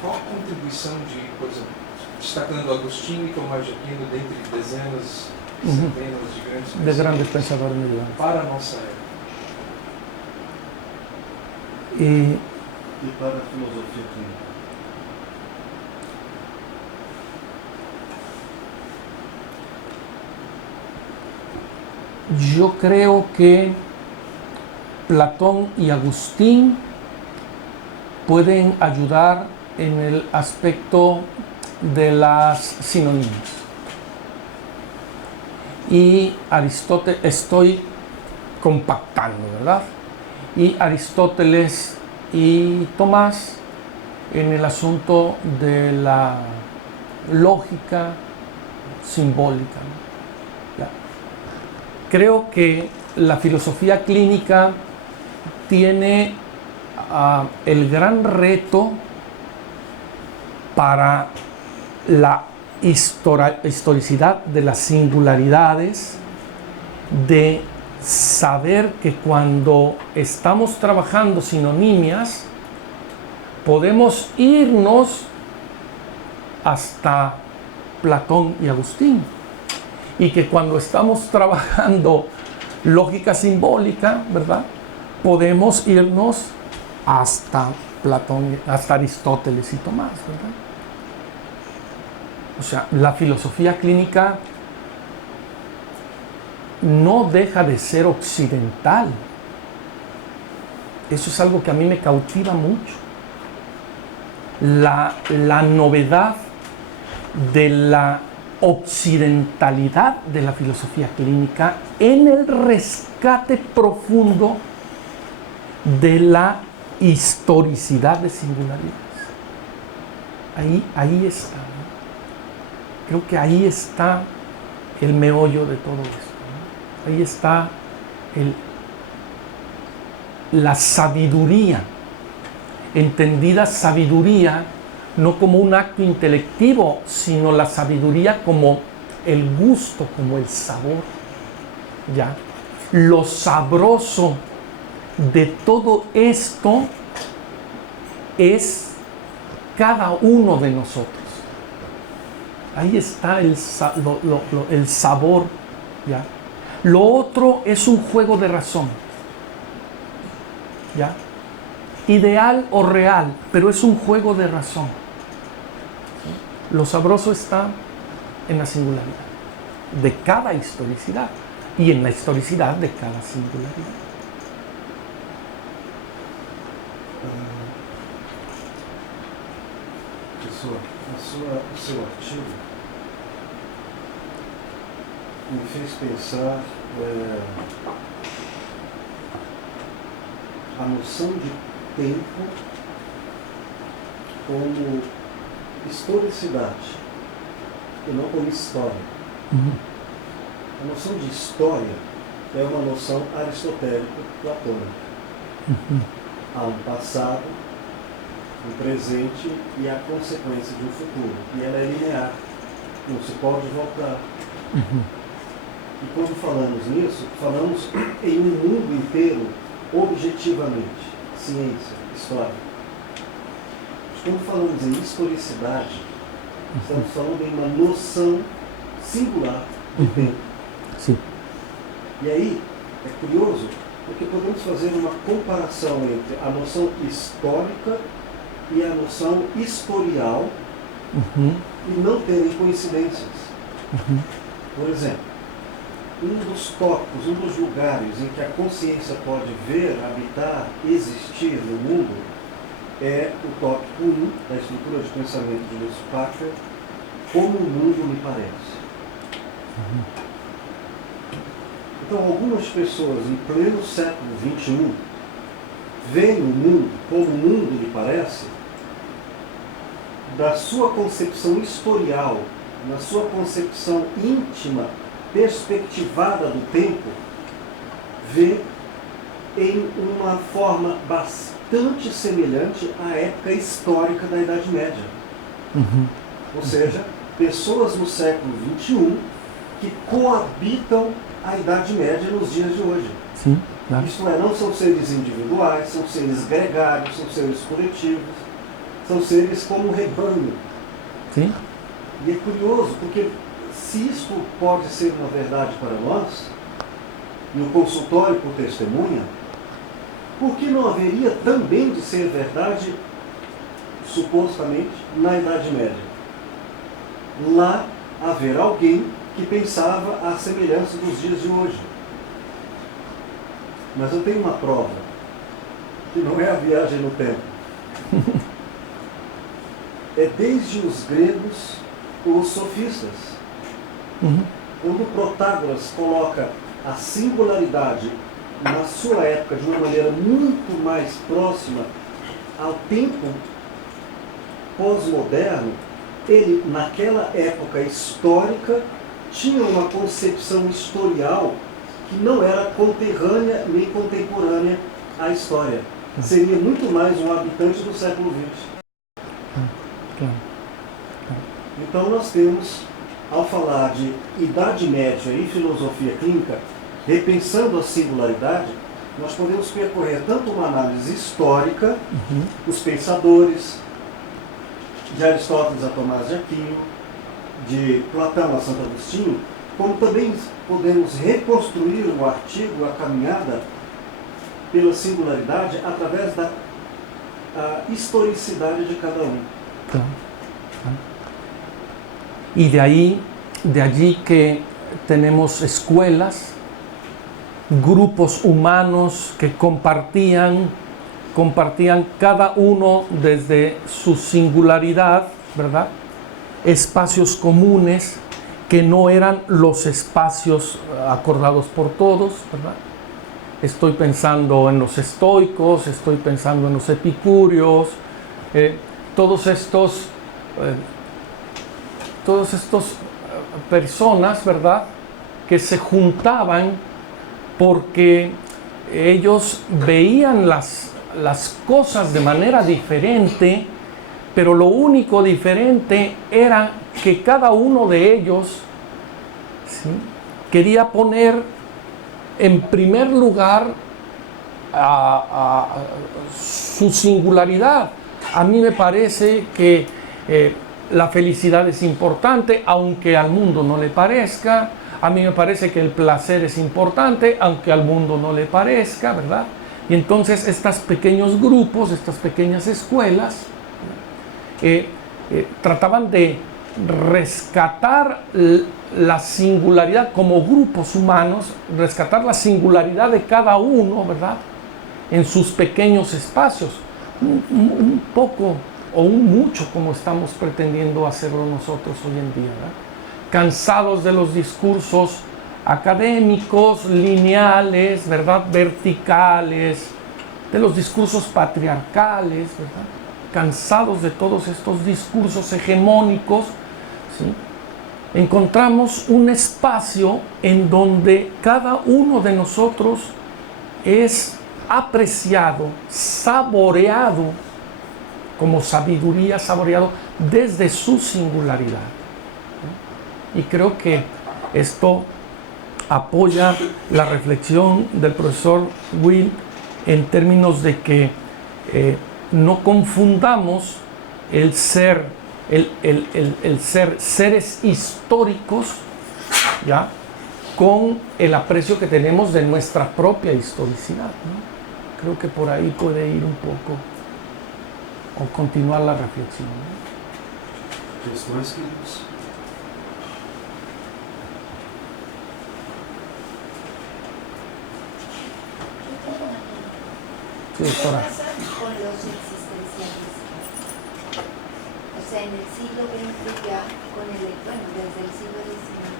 Qual a contribuição de, por exemplo, destacando Agostinho e Tomás de Aquino dentre dezenas, centenas de grandes pensadores medievais para a nossa época? E para a filosofia clínica? Yo creo que Platón y Agustín pueden ayudar en el aspecto de las sinonimias. Y Aristóteles, estoy compactando, ¿verdad? Y Aristóteles y Tomás en el asunto de la lógica simbólica, ¿no? Ya. Creo que la filosofía clínica tiene el gran reto para la historicidad de las singularidades, de saber que cuando estamos trabajando sinonimias podemos irnos hasta Platón y Agustín, y que cuando estamos trabajando lógica simbólica, ¿verdad?, podemos irnos hasta Platón, hasta Aristóteles y Tomás, ¿verdad? O sea, la filosofía clínica no deja de ser occidental. Eso es algo que a mí me cautiva mucho. La novedad de la occidentalidad de la filosofía clínica en el rescate profundo de la historicidad de singularidades. Ahí está, ¿no? Creo que ahí está el meollo de todo esto, ¿no? Ahí está la sabiduría, entendida sabiduría no como un acto intelectivo, sino la sabiduría como el gusto, como el sabor, ¿ya? Lo sabroso de todo esto es cada uno de nosotros. Ahí está el sabor, ¿ya? Lo otro es un juego de razón, ¿ya? Ideal o real, pero es un juego de razón. ¿Sí? Lo sabroso está en la singularidad de cada historicidad y en la historicidad de cada singularidad. O seu artigo me fez pensar a noção de tempo como historicidade e não como história. A noção de história é uma noção aristotélico-platônica. Há um passado, um presente e a consequência de um futuro. E ela é linear, não se pode voltar. E quando falamos nisso, falamos em um mundo inteiro objetivamente. Ciência, história. quando falamos em historicidade, estamos falando em uma noção singular do tempo. Sim. E aí, é curioso, porque podemos fazer uma comparação entre a noção histórica e a noção historial e não terem coincidências. Por exemplo, um dos tópicos, um dos lugares em que a consciência pode ver, habitar, existir no mundo é o tópico 1 da estrutura de pensamento de Lewis Packer, como o mundo me parece. Então, algumas pessoas em pleno século XXI veem o mundo como o mundo lhe parece, da sua concepção historial, na sua concepção íntima, perspectivada do tempo, vê em uma forma bastante semelhante à época histórica da Idade Média. Ou seja, pessoas no século XXI que coabitam a Idade Média nos dias de hoje. Sim, claro. Isto é, não são seres individuais, são seres gregários, são seres coletivos, são seres como um rebanho. Sim. E é curioso, porque se isto pode ser uma verdade para nós, e o consultório por testemunha, por que não haveria também de ser verdade, supostamente, na Idade Média? Lá haverá alguém que pensava à semelhança dos dias de hoje. Mas eu tenho uma prova, que não é a viagem no tempo. É desde os gregos, os sofistas. Quando Protágoras coloca a singularidade na sua época de uma maneira muito mais próxima ao tempo pós-moderno, ele, naquela época histórica, tinha uma concepção historial que não era conterrânea nem contemporânea à história. Seria muito mais um habitante do século XX. Então nós temos, ao falar de Idade Média e filosofia clínica, repensando a singularidade, nós podemos percorrer tanto uma análise histórica, os pensadores, de Aristóteles a Tomás de Aquino, de Platão a Santo Agostinho, como também podemos reconstruir o artigo, a caminhada pela singularidade através da historicidade de cada um. Claro. Y de allí que tenemos escuelas, grupos humanos que compartían cada uno desde su singularidad, ¿verdad? Espacios comunes que no eran los espacios acordados por todos, ¿verdad? Estoy pensando en los estoicos, estoy pensando en los epicúreos, todos estos personas, ¿verdad?, que se juntaban porque ellos veían las cosas de manera diferente, pero lo único diferente era que cada uno de ellos, ¿sí?, quería poner en primer lugar a su singularidad. A mí me parece que la felicidad es importante, aunque al mundo no le parezca. A mí me parece que el placer es importante, aunque al mundo no le parezca, ¿verdad? Y entonces estos pequeños grupos, estas pequeñas escuelas, trataban de rescatar la singularidad como grupos humanos, rescatar la singularidad de cada uno, ¿verdad?, en sus pequeños espacios, un poco o un mucho como estamos pretendiendo hacerlo nosotros hoy en día, ¿verdad? Cansados de los discursos académicos, lineales, ¿verdad?, verticales, de los discursos patriarcales, ¿verdad?, cansados de todos estos discursos hegemónicos, ¿sí?, encontramos un espacio en donde cada uno de nosotros es apreciado, saboreado, como sabiduría, saboreado desde su singularidad. Y creo que esto apoya la reflexión del profesor Will en términos de que no confundamos el ser, el ser seres históricos, ¿ya? Con el aprecio que tenemos de nuestra propia historicidad, ¿no? Creo que por ahí puede ir un poco o continuar la reflexión, ¿no? Questões, queridos? Sí, doctora. ¿Qué pasa con los existencialistas? O sea, en el siglo XX ya, bueno, desde el siglo XIX,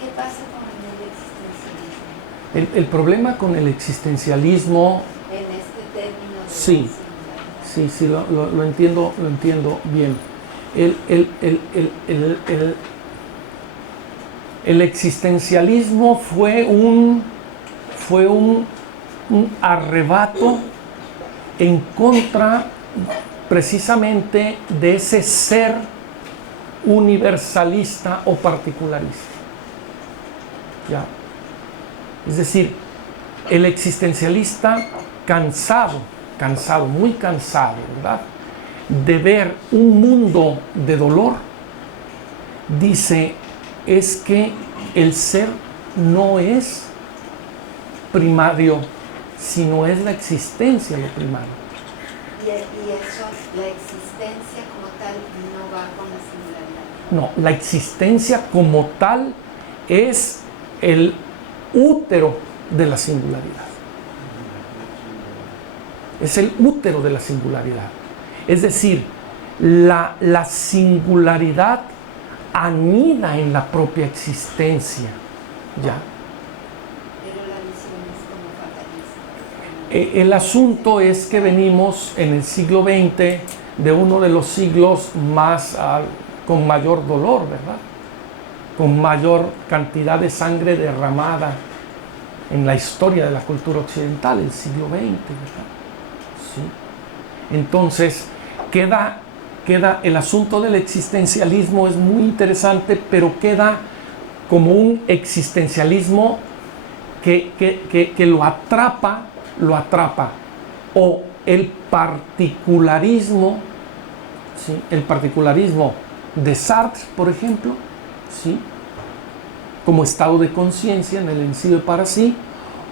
¿qué pasa con el existencialismo? El problema con el existencialismo, En este término de sí, singularidad. sí, lo entiendo bien. El existencialismo fue un arrebato en contra precisamente de ese ser universalista o particularista. ¿Ya? Es decir, el existencialista cansado, muy cansado, ¿verdad?, de ver un mundo de dolor, dice, es que el ser no es primario, sino es la existencia lo primario. Y eso, la existencia como tal, no va con la singularidad. No, la existencia como tal es el útero de la singularidad. Es el útero de la singularidad. Es decir, la singularidad anida en la propia existencia, ¿ya? Pero la visión es como fatalista. El asunto es que venimos en el siglo XX de uno de los siglos más con mayor dolor, ¿verdad? Con mayor cantidad de sangre derramada en la historia de la cultura occidental, el siglo XX, ¿verdad? Sí. Entonces, queda el asunto del existencialismo, es muy interesante, pero queda como un existencialismo que lo atrapa, o el particularismo, ¿sí?, el particularismo de Sartre, por ejemplo, ¿sí?, como estado de conciencia en el encido de para sí,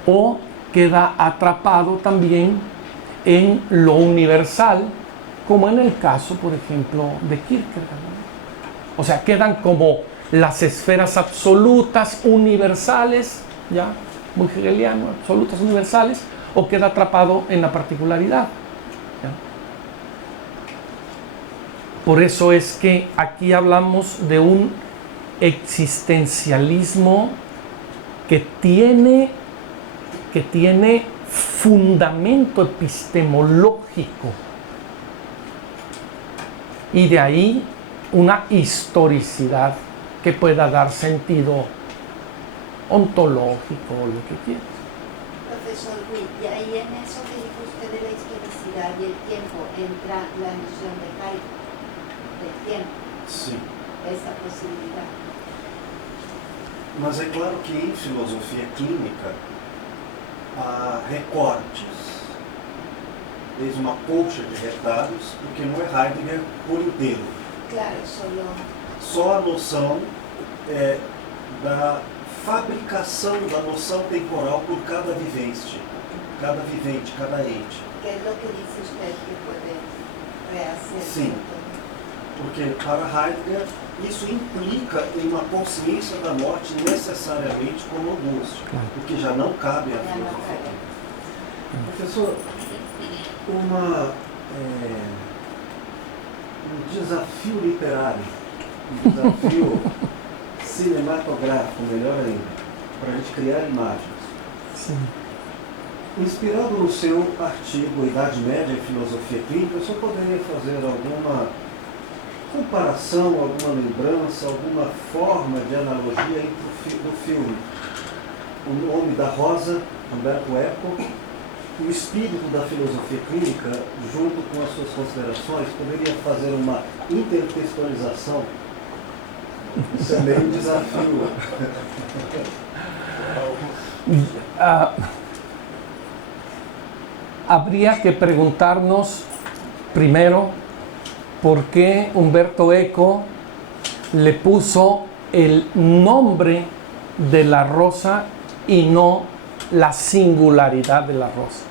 o queda atrapado también en lo universal, como en el caso, por ejemplo, de Kierkegaard, ¿no? O sea, quedan como las esferas absolutas, universales, ya, muy hegeliano, absolutas, universales, o queda atrapado en la particularidad, ¿ya? Por eso es que aquí hablamos de un existencialismo que tiene fundamento epistemológico, y de ahí una historicidad que pueda dar sentido ontológico o lo que quiera. Profesor Ruiz, y ahí en eso que dijo usted de la historicidad y el tiempo, entra la noción de Heidegger, del tiempo, Sim. esa posibilidad. Mas é claro que em filosofia clínica há recortes, desde uma colcha de retalhos, porque não é Heidegger por inteiro. Claro, Só a noção da fabricação da noção temporal por cada vivente, cada ente. ¿qué es lo que dice usted que puede rehacer? Sim. Porque para Heidegger isso implica em uma consciência da morte necessariamente como angústia, o que já não cabe à filosofia. Professor, um desafio literário, um desafio cinematográfico, melhor ainda, para a gente criar imagens. Sim. Inspirado no seu artigo Idade Média e Filosofia Clínica, o senhor poderia fazer alguma comparação, alguma lembrança, alguma forma de analogia entre o filme O Nome da Rosa, Umberto Eco, e o espírito da filosofia clínica, junto com as suas considerações, poderia fazer uma intertextualização? Isso é meio um desafio. Habría que preguntarnos primero por qué Umberto Eco le puso el nombre de la rosa y no la singularidad de la rosa.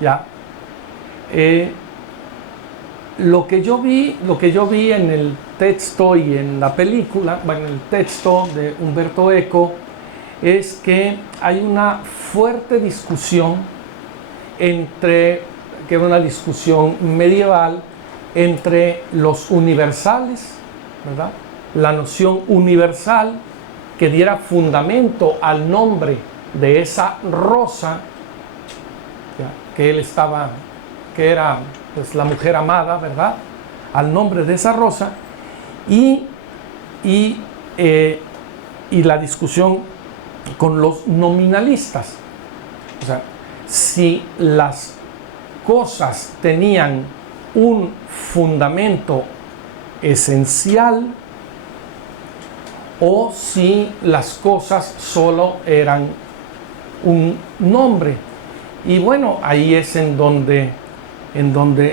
¿Ya? Lo que yo vi en el texto y en la película, bueno, en el texto de Umberto Eco, es que hay una fuerte discusión que era una discusión medieval entre los universales, ¿verdad? La noción universal que diera fundamento al nombre de esa rosa, ¿ya? Que era pues la mujer amada, ¿verdad? Al nombre de esa rosa, y la discusión con los nominalistas. O sea, si las cosas tenían un fundamento esencial o si las cosas solo eran un nombre. Y bueno, ahí es en donde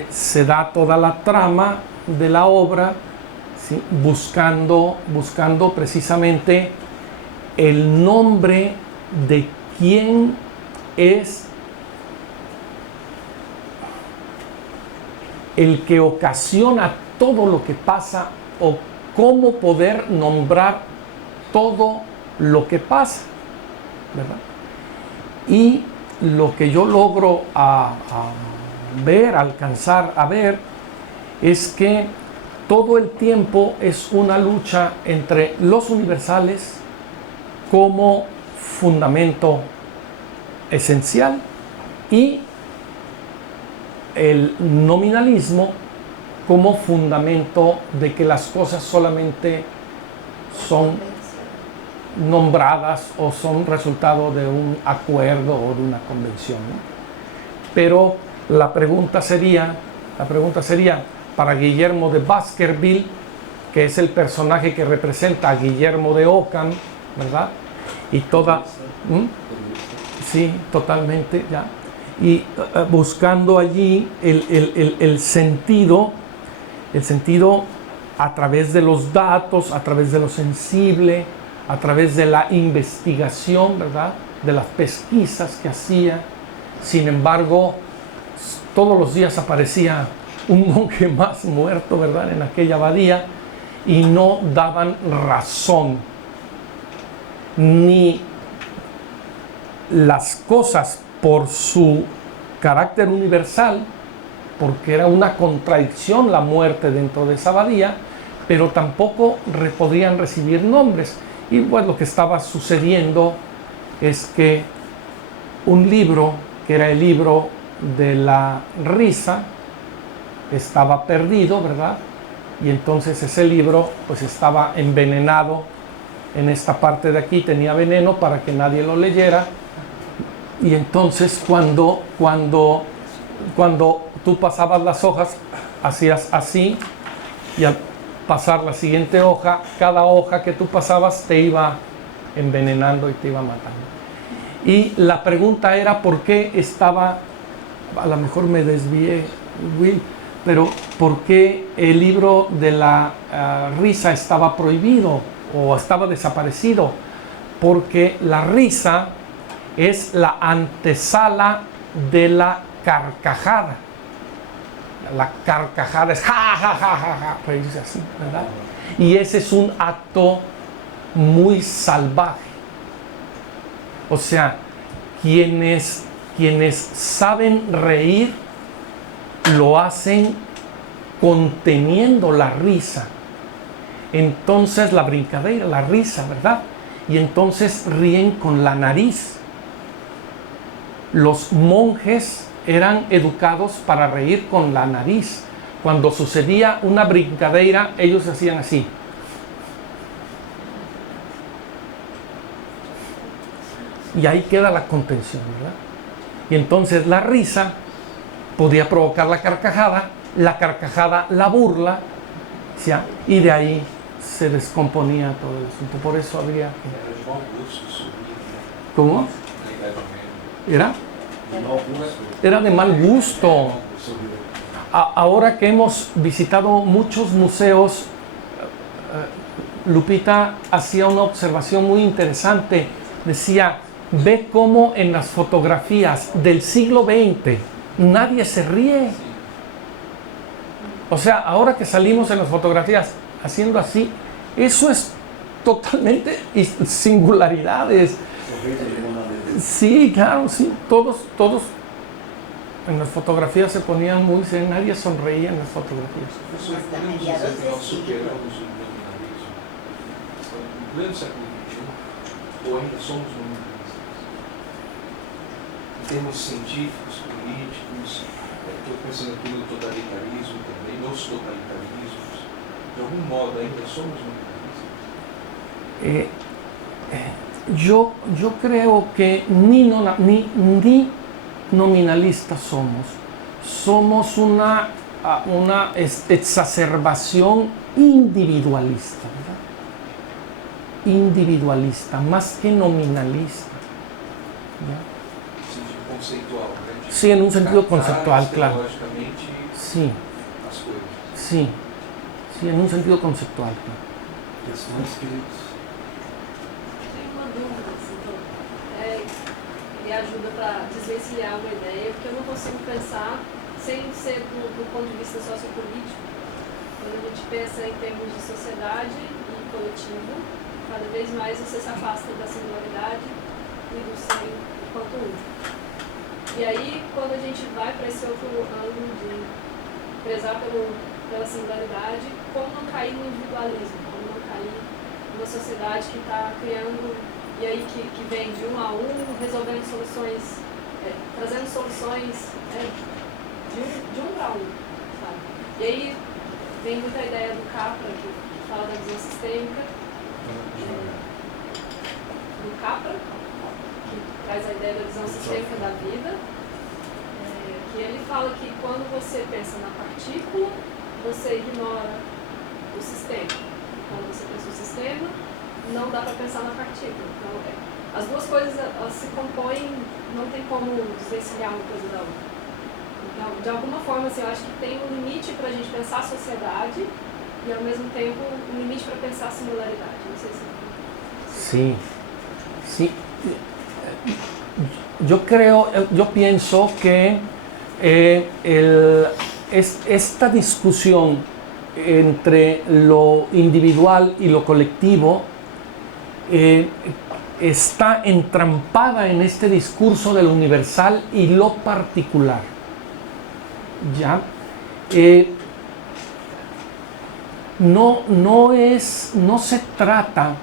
se da toda la trama de la obra, ¿sí? buscando precisamente el nombre de quién es el que ocasiona todo lo que pasa, o cómo poder nombrar todo lo que pasa, ¿verdad? Y lo que yo logro alcanzar a ver, es que todo el tiempo es una lucha entre los universales como fundamento esencial y el nominalismo como fundamento de que las cosas solamente son nombradas o son resultado de un acuerdo o de una convención, ¿no? Pero la pregunta sería para Guillermo de Baskerville, que es el personaje que representa a Guillermo de Ockham, ¿verdad? Y toda... Sí, totalmente, ya. Y buscando allí el sentido a través de los datos, a través de lo sensible, a través de la investigación, ¿verdad? De las pesquisas que hacía. Sin embargo, todos los días aparecía un monje más muerto, ¿verdad? En aquella abadía, y no daban razón, ni las cosas por su carácter universal, porque era una contradicción la muerte dentro de esa abadía, pero tampoco podían recibir nombres. Y pues lo que estaba sucediendo es que un libro, que era el libro de la risa, estaba perdido, ¿verdad? Y entonces ese libro pues estaba envenenado en esta parte de aquí, tenía veneno para que nadie lo leyera. Y entonces cuando tú pasabas las hojas, hacías así, y al pasar la siguiente hoja, cada hoja que tú pasabas te iba envenenando y te iba matando. Y la pregunta era por qué estaba, a lo mejor me desvié, Will, pero por qué el libro de la risa estaba prohibido o estaba desaparecido. Porque la risa es la antesala de la carcajada. La carcajada es ja, ja, ja, ja, ja, reírse así, ¿verdad? Y ese es un acto muy salvaje. O sea, quienes saben reír lo hacen conteniendo la risa. Entonces la brincadera, la risa, ¿verdad? Y entonces ríen con la nariz. Los monjes eran educados para reír con la nariz. Cuando sucedía una brincadera, ellos hacían así. Y ahí queda la contención, ¿verdad? Y entonces la risa podía provocar la carcajada la burla, ¿sí? Y de ahí se descomponía todo el asunto. Por eso habría que... ¿Cómo? ¿Era? Era de mal gusto. Ahora que hemos visitado muchos museos, Lupita hacía una observación muy interesante. Decía, ve cómo en las fotografías del siglo XX nadie se ríe. O sea, ahora que salimos en las fotografías haciendo así, eso es totalmente singularidades. Sí, claro, sí, todos en las fotografías se ponían muy serios, nadie sonreía en las fotografías. Professor, podemos dizer que nós superamos o nominalismo? Em pleno século XXI, ou ainda somos nominalistas? Em termos científicos, políticos, estou pensando aqui no totalitarismo também, nos totalitarismos, de algum modo ainda somos nominalistas? Yo creo que ni nominalistas somos una exacerbación individualista, ¿verdad? Individualista, más que nominalista. ¿Ya? Sentido conceitual, né? Sí, en un sentido conceptual, claro. Teologicamente, Sí, as coisas. sí, sí, en un sentido conceptual, claro. Questões, queridos? Tenho uma dúvida, assim, então, ele ajuda para desvencilhar uma ideia, porque eu não consigo pensar sem ser do ponto de vista sociopolítico. Quando a gente pensa em termos de sociedade e coletivo, cada vez mais você se afasta da singularidade e do ser enquanto único. E aí, quando a gente vai para esse outro ângulo de prezar pela singularidade, como não cair no individualismo, como não cair numa sociedade que está criando, e aí que vem de um a um, resolvendo soluções, trazendo soluções de um para um, sabe? E aí vem muita ideia do Capra, que fala da visão sistêmica, do Capra, que traz a ideia da visão sistêmica da vida, que ele fala que quando você pensa na partícula, você ignora o sistema. Quando você pensa no sistema, não dá para pensar na partícula. Então, as duas coisas elas se compõem, não tem como desvencilhar uma coisa da outra. Então, de alguma forma, assim, eu acho que tem um limite para a gente pensar a sociedade e, ao mesmo tempo, um limite para pensar a singularidade. Não sei se... Sí, sí. Yo pienso que esta discusión entre lo individual y lo colectivo está entrampada en este discurso de lo universal y lo particular. ¿Ya? No se trata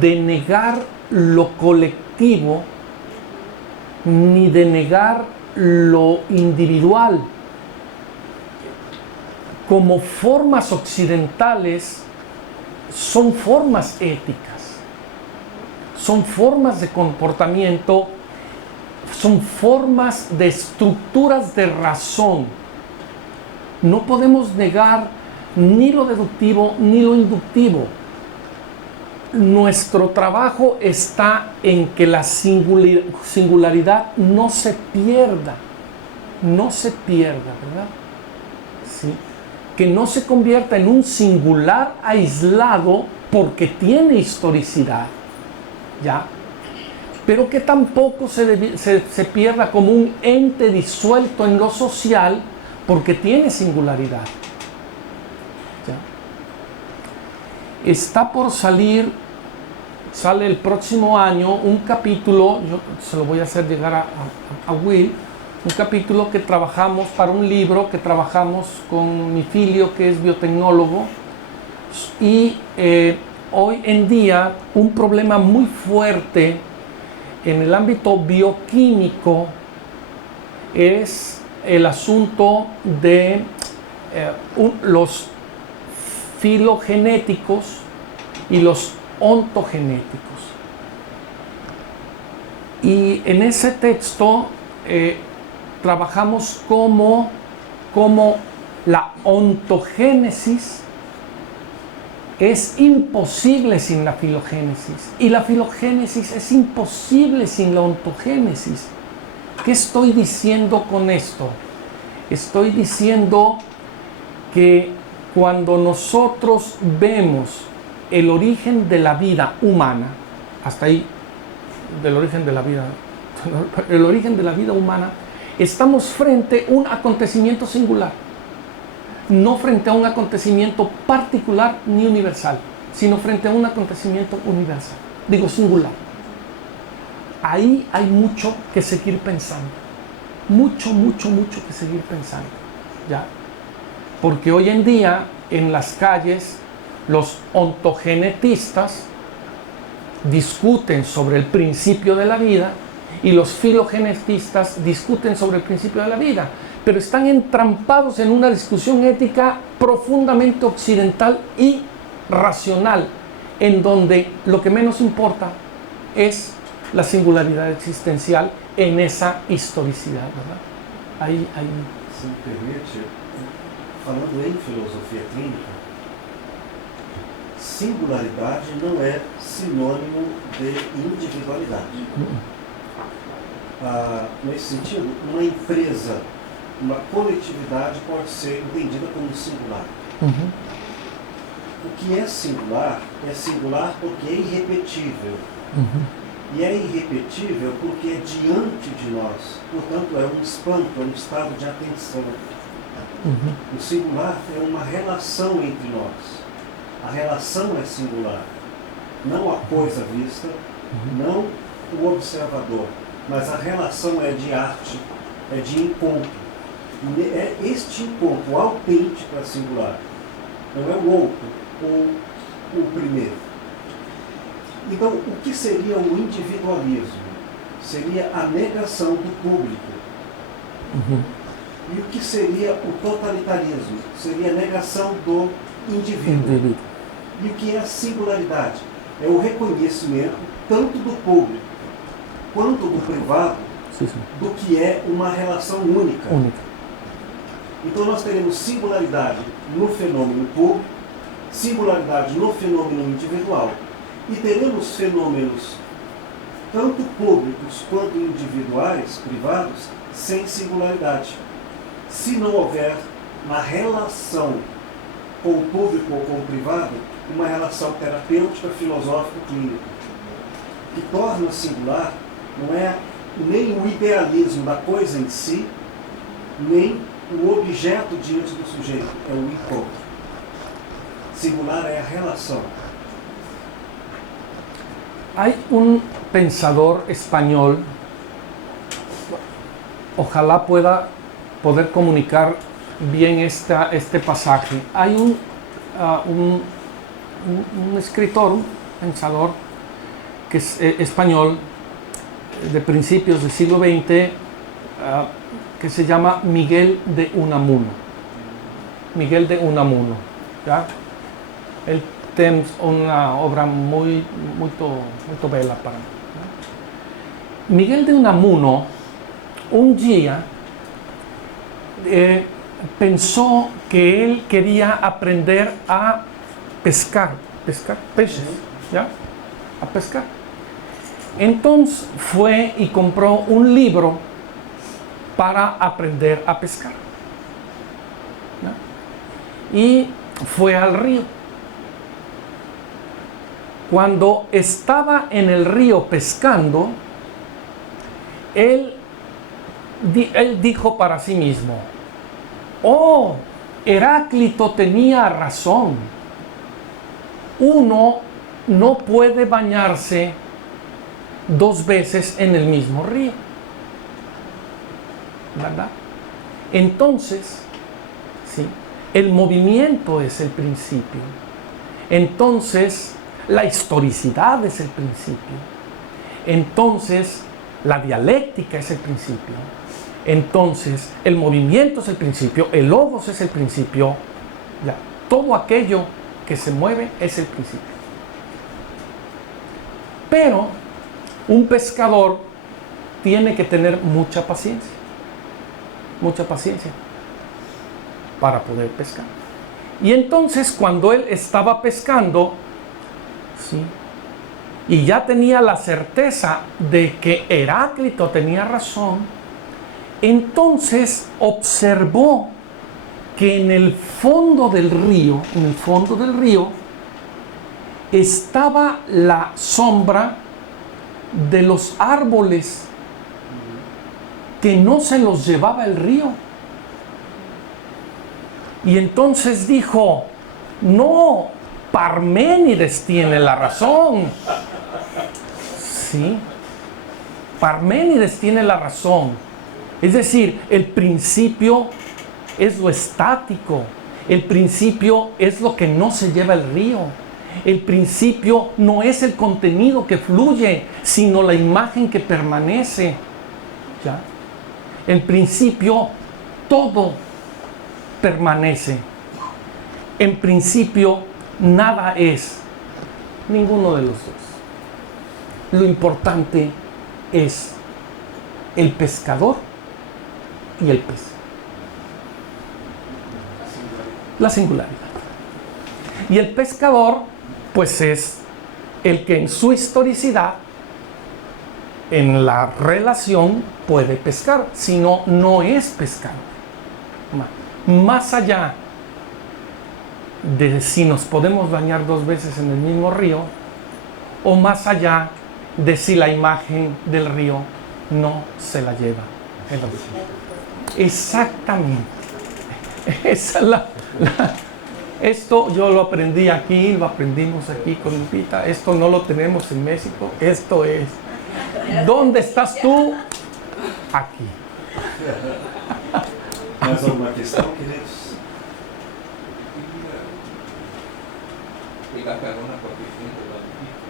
de negar lo colectivo ni de negar lo individual. Como formas occidentales son formas éticas, son formas de comportamiento, son formas de estructuras de razón. No podemos negar ni lo deductivo ni lo inductivo. Nuestro trabajo está en que la singularidad no se pierda, ¿verdad? Sí. Que no se convierta en un singular aislado porque tiene historicidad, ¿ya? Pero que tampoco se pierda como un ente disuelto en lo social porque tiene singularidad, ¿ya? Está por sale el próximo año un capítulo, yo se lo voy a hacer llegar a Will, un capítulo que trabajamos para un libro que trabajamos con mi filio que es biotecnólogo y hoy en día un problema muy fuerte en el ámbito bioquímico es el asunto de los filogenéticos y los ontogenéticos. Y en ese texto trabajamos como la ontogénesis es imposible sin la filogénesis y la filogénesis es imposible sin la ontogénesis. ¿Qué estoy diciendo con esto? Estoy diciendo que cuando nosotros vemos el origen de la vida humana, hasta ahí, del origen de la vida, el origen de la vida humana, estamos frente a un acontecimiento singular, no frente a un acontecimiento particular ni universal, sino frente a un acontecimiento universal, digo singular. Ahí hay mucho que seguir pensando, mucho que seguir pensando, ¿ya? Porque hoy en día en las calles los ontogenetistas discuten sobre el principio de la vida y los filogenetistas discuten sobre el principio de la vida, pero están entrampados en una discusión ética profundamente occidental y racional, en donde lo que menos importa es la singularidad existencial en esa historicidad, ¿verdad? Ahí. Se me permite, falando em filosofia clínica, singularidade não é sinônimo de individualidade. Nesse sentido, uma empresa, uma coletividade pode ser entendida como singular. O que é singular porque é irrepetível. E é irrepetível porque é diante de nós. Portanto, é um espanto, é um estado de atenção. O singular é uma relação entre nós. A relação é singular. Não a coisa vista, não o observador, mas a relação é de arte, é de encontro. É este encontro autêntico é singular. Não é o outro ou o primeiro. Então, o que seria o individualismo? Seria a negação do público. E o que seria o totalitarismo? Seria a negação do indivíduo. E o que é a singularidade? É o reconhecimento tanto do público quanto do privado do que é uma relação única. Então nós teremos singularidade no fenômeno público, singularidade no fenômeno individual, e teremos fenômenos tanto públicos quanto individuais, privados, sem singularidade. Se não houver na relação com o público ou com o privado uma relação terapêutica, filosófica, clínica, que torna singular não é nem o idealismo da coisa em si, nem o objeto diante do sujeito, é o encontro. Singular é a relação. Hay un pensador español, ojalá pueda poder comunicar bien este pasaje. Hay un escritor, un pensador que es español de principios del siglo XX, que se llama Miguel de Unamuno. Miguel de Unamuno, ¿ya? Él tiene una obra muy bella para mí, ¿no? Miguel de Unamuno un día pensó que él quería aprender a pescar peces, ¿ya? A pescar. Entonces fue y compró un libro para aprender a pescar, ¿ya? Y fue al río. Cuando estaba en el río pescando, él dijo para sí mismo: oh, Heráclito tenía razón. Uno no puede bañarse dos veces en el mismo río, ¿verdad? Entonces, sí, el movimiento es el principio. Entonces, la historicidad es el principio. Entonces, la dialéctica es el principio. Entonces, el movimiento es el principio, el logos es el principio. Ya, todo aquello que se mueve es el principio. Pero un pescador tiene que tener mucha paciencia para poder pescar. Y entonces, cuando él estaba pescando, ¿sí?, y ya tenía la certeza de que Heráclito tenía razón, Entonces observó que en el fondo del río, estaba la sombra de los árboles que no se los llevaba el río. Y entonces dijo, no, Parménides tiene la razón. Sí, Parménides tiene la razón. Es decir, el principio es lo estático. El principio es lo que no se lleva el río. El principio no es el contenido que fluye, sino la imagen que permanece. ¿Ya? En principio, todo permanece. En principio, nada es. Ninguno de los dos. Lo importante es el pescador y el pez. La singularidad. Y el pescador, pues es el que en su historicidad, en la relación, puede pescar. Si no, no es pescador. Más allá de si nos podemos bañar 2 veces en el mismo río, o más allá de si la imagen del río no se la lleva el océano. Exactamente. Esa es esto yo lo aprendí aquí, lo aprendimos aquí con Lupita. Esto no lo tenemos en México. Esto es. ¿Dónde estás tú? Aquí. Mais alguma questão, queridos? Pegar carona com a pergunta da Lupita,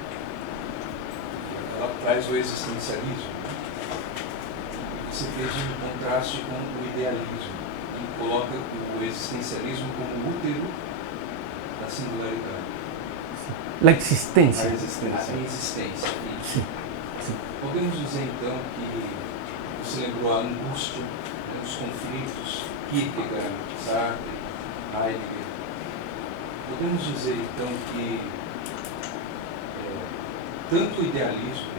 ela traz o existencialismo. Você fez contraste com o idealismo, que coloca o existencialismo como útero da singularidade. La existência. A existência. Sim. Podemos dizer então que você lembrou a angústia, os conflitos, Kierkegaard, Sartre, Heidegger. Podemos dizer então que tanto o idealismo,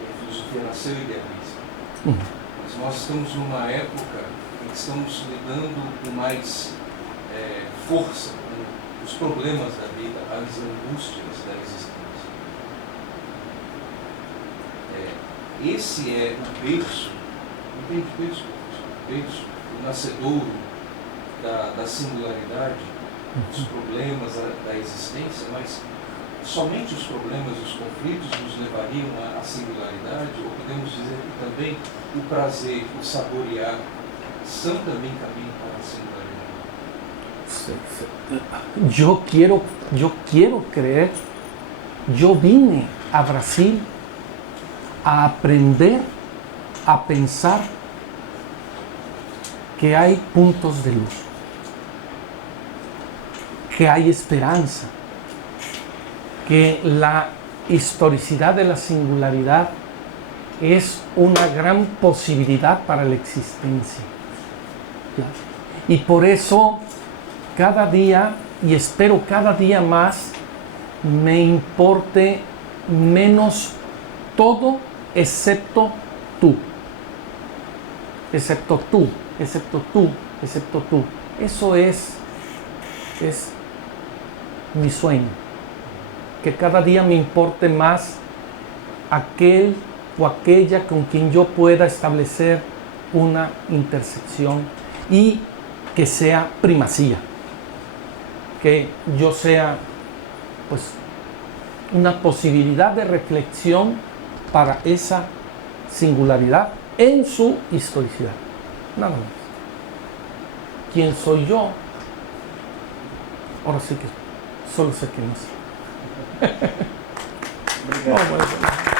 a filosofia nasceu idealista, mas nós estamos numa época em que estamos lidando com mais força com os problemas da vida, as angústias da existência. Esse é o berço, o nascedouro da singularidade, dos problemas da existência, mas somente os problemas e os conflitos nos levariam à singularidade, ou podemos dizer que também o prazer, o saborear, são também caminho para a singularidade. Yo quiero creer, yo vine a Brasil a aprender a pensar que hay puntos de luz, que hay esperanza, que la historicidad de la singularidad es una gran posibilidad para la existencia. ¿Ya? Y por eso cada día, y espero cada día más, me importe menos todo excepto tú. Excepto tú, excepto tú, excepto tú. Eso es mi sueño. Que cada día me importe más aquel o aquella con quien yo pueda establecer una intersección y que sea primacía. Que yo sea, pues, una posibilidad de reflexión para esa singularidad en su historicidad. Nada más. ¿Quién soy yo? Ahora sí que solo sé que no sé. Obrigado.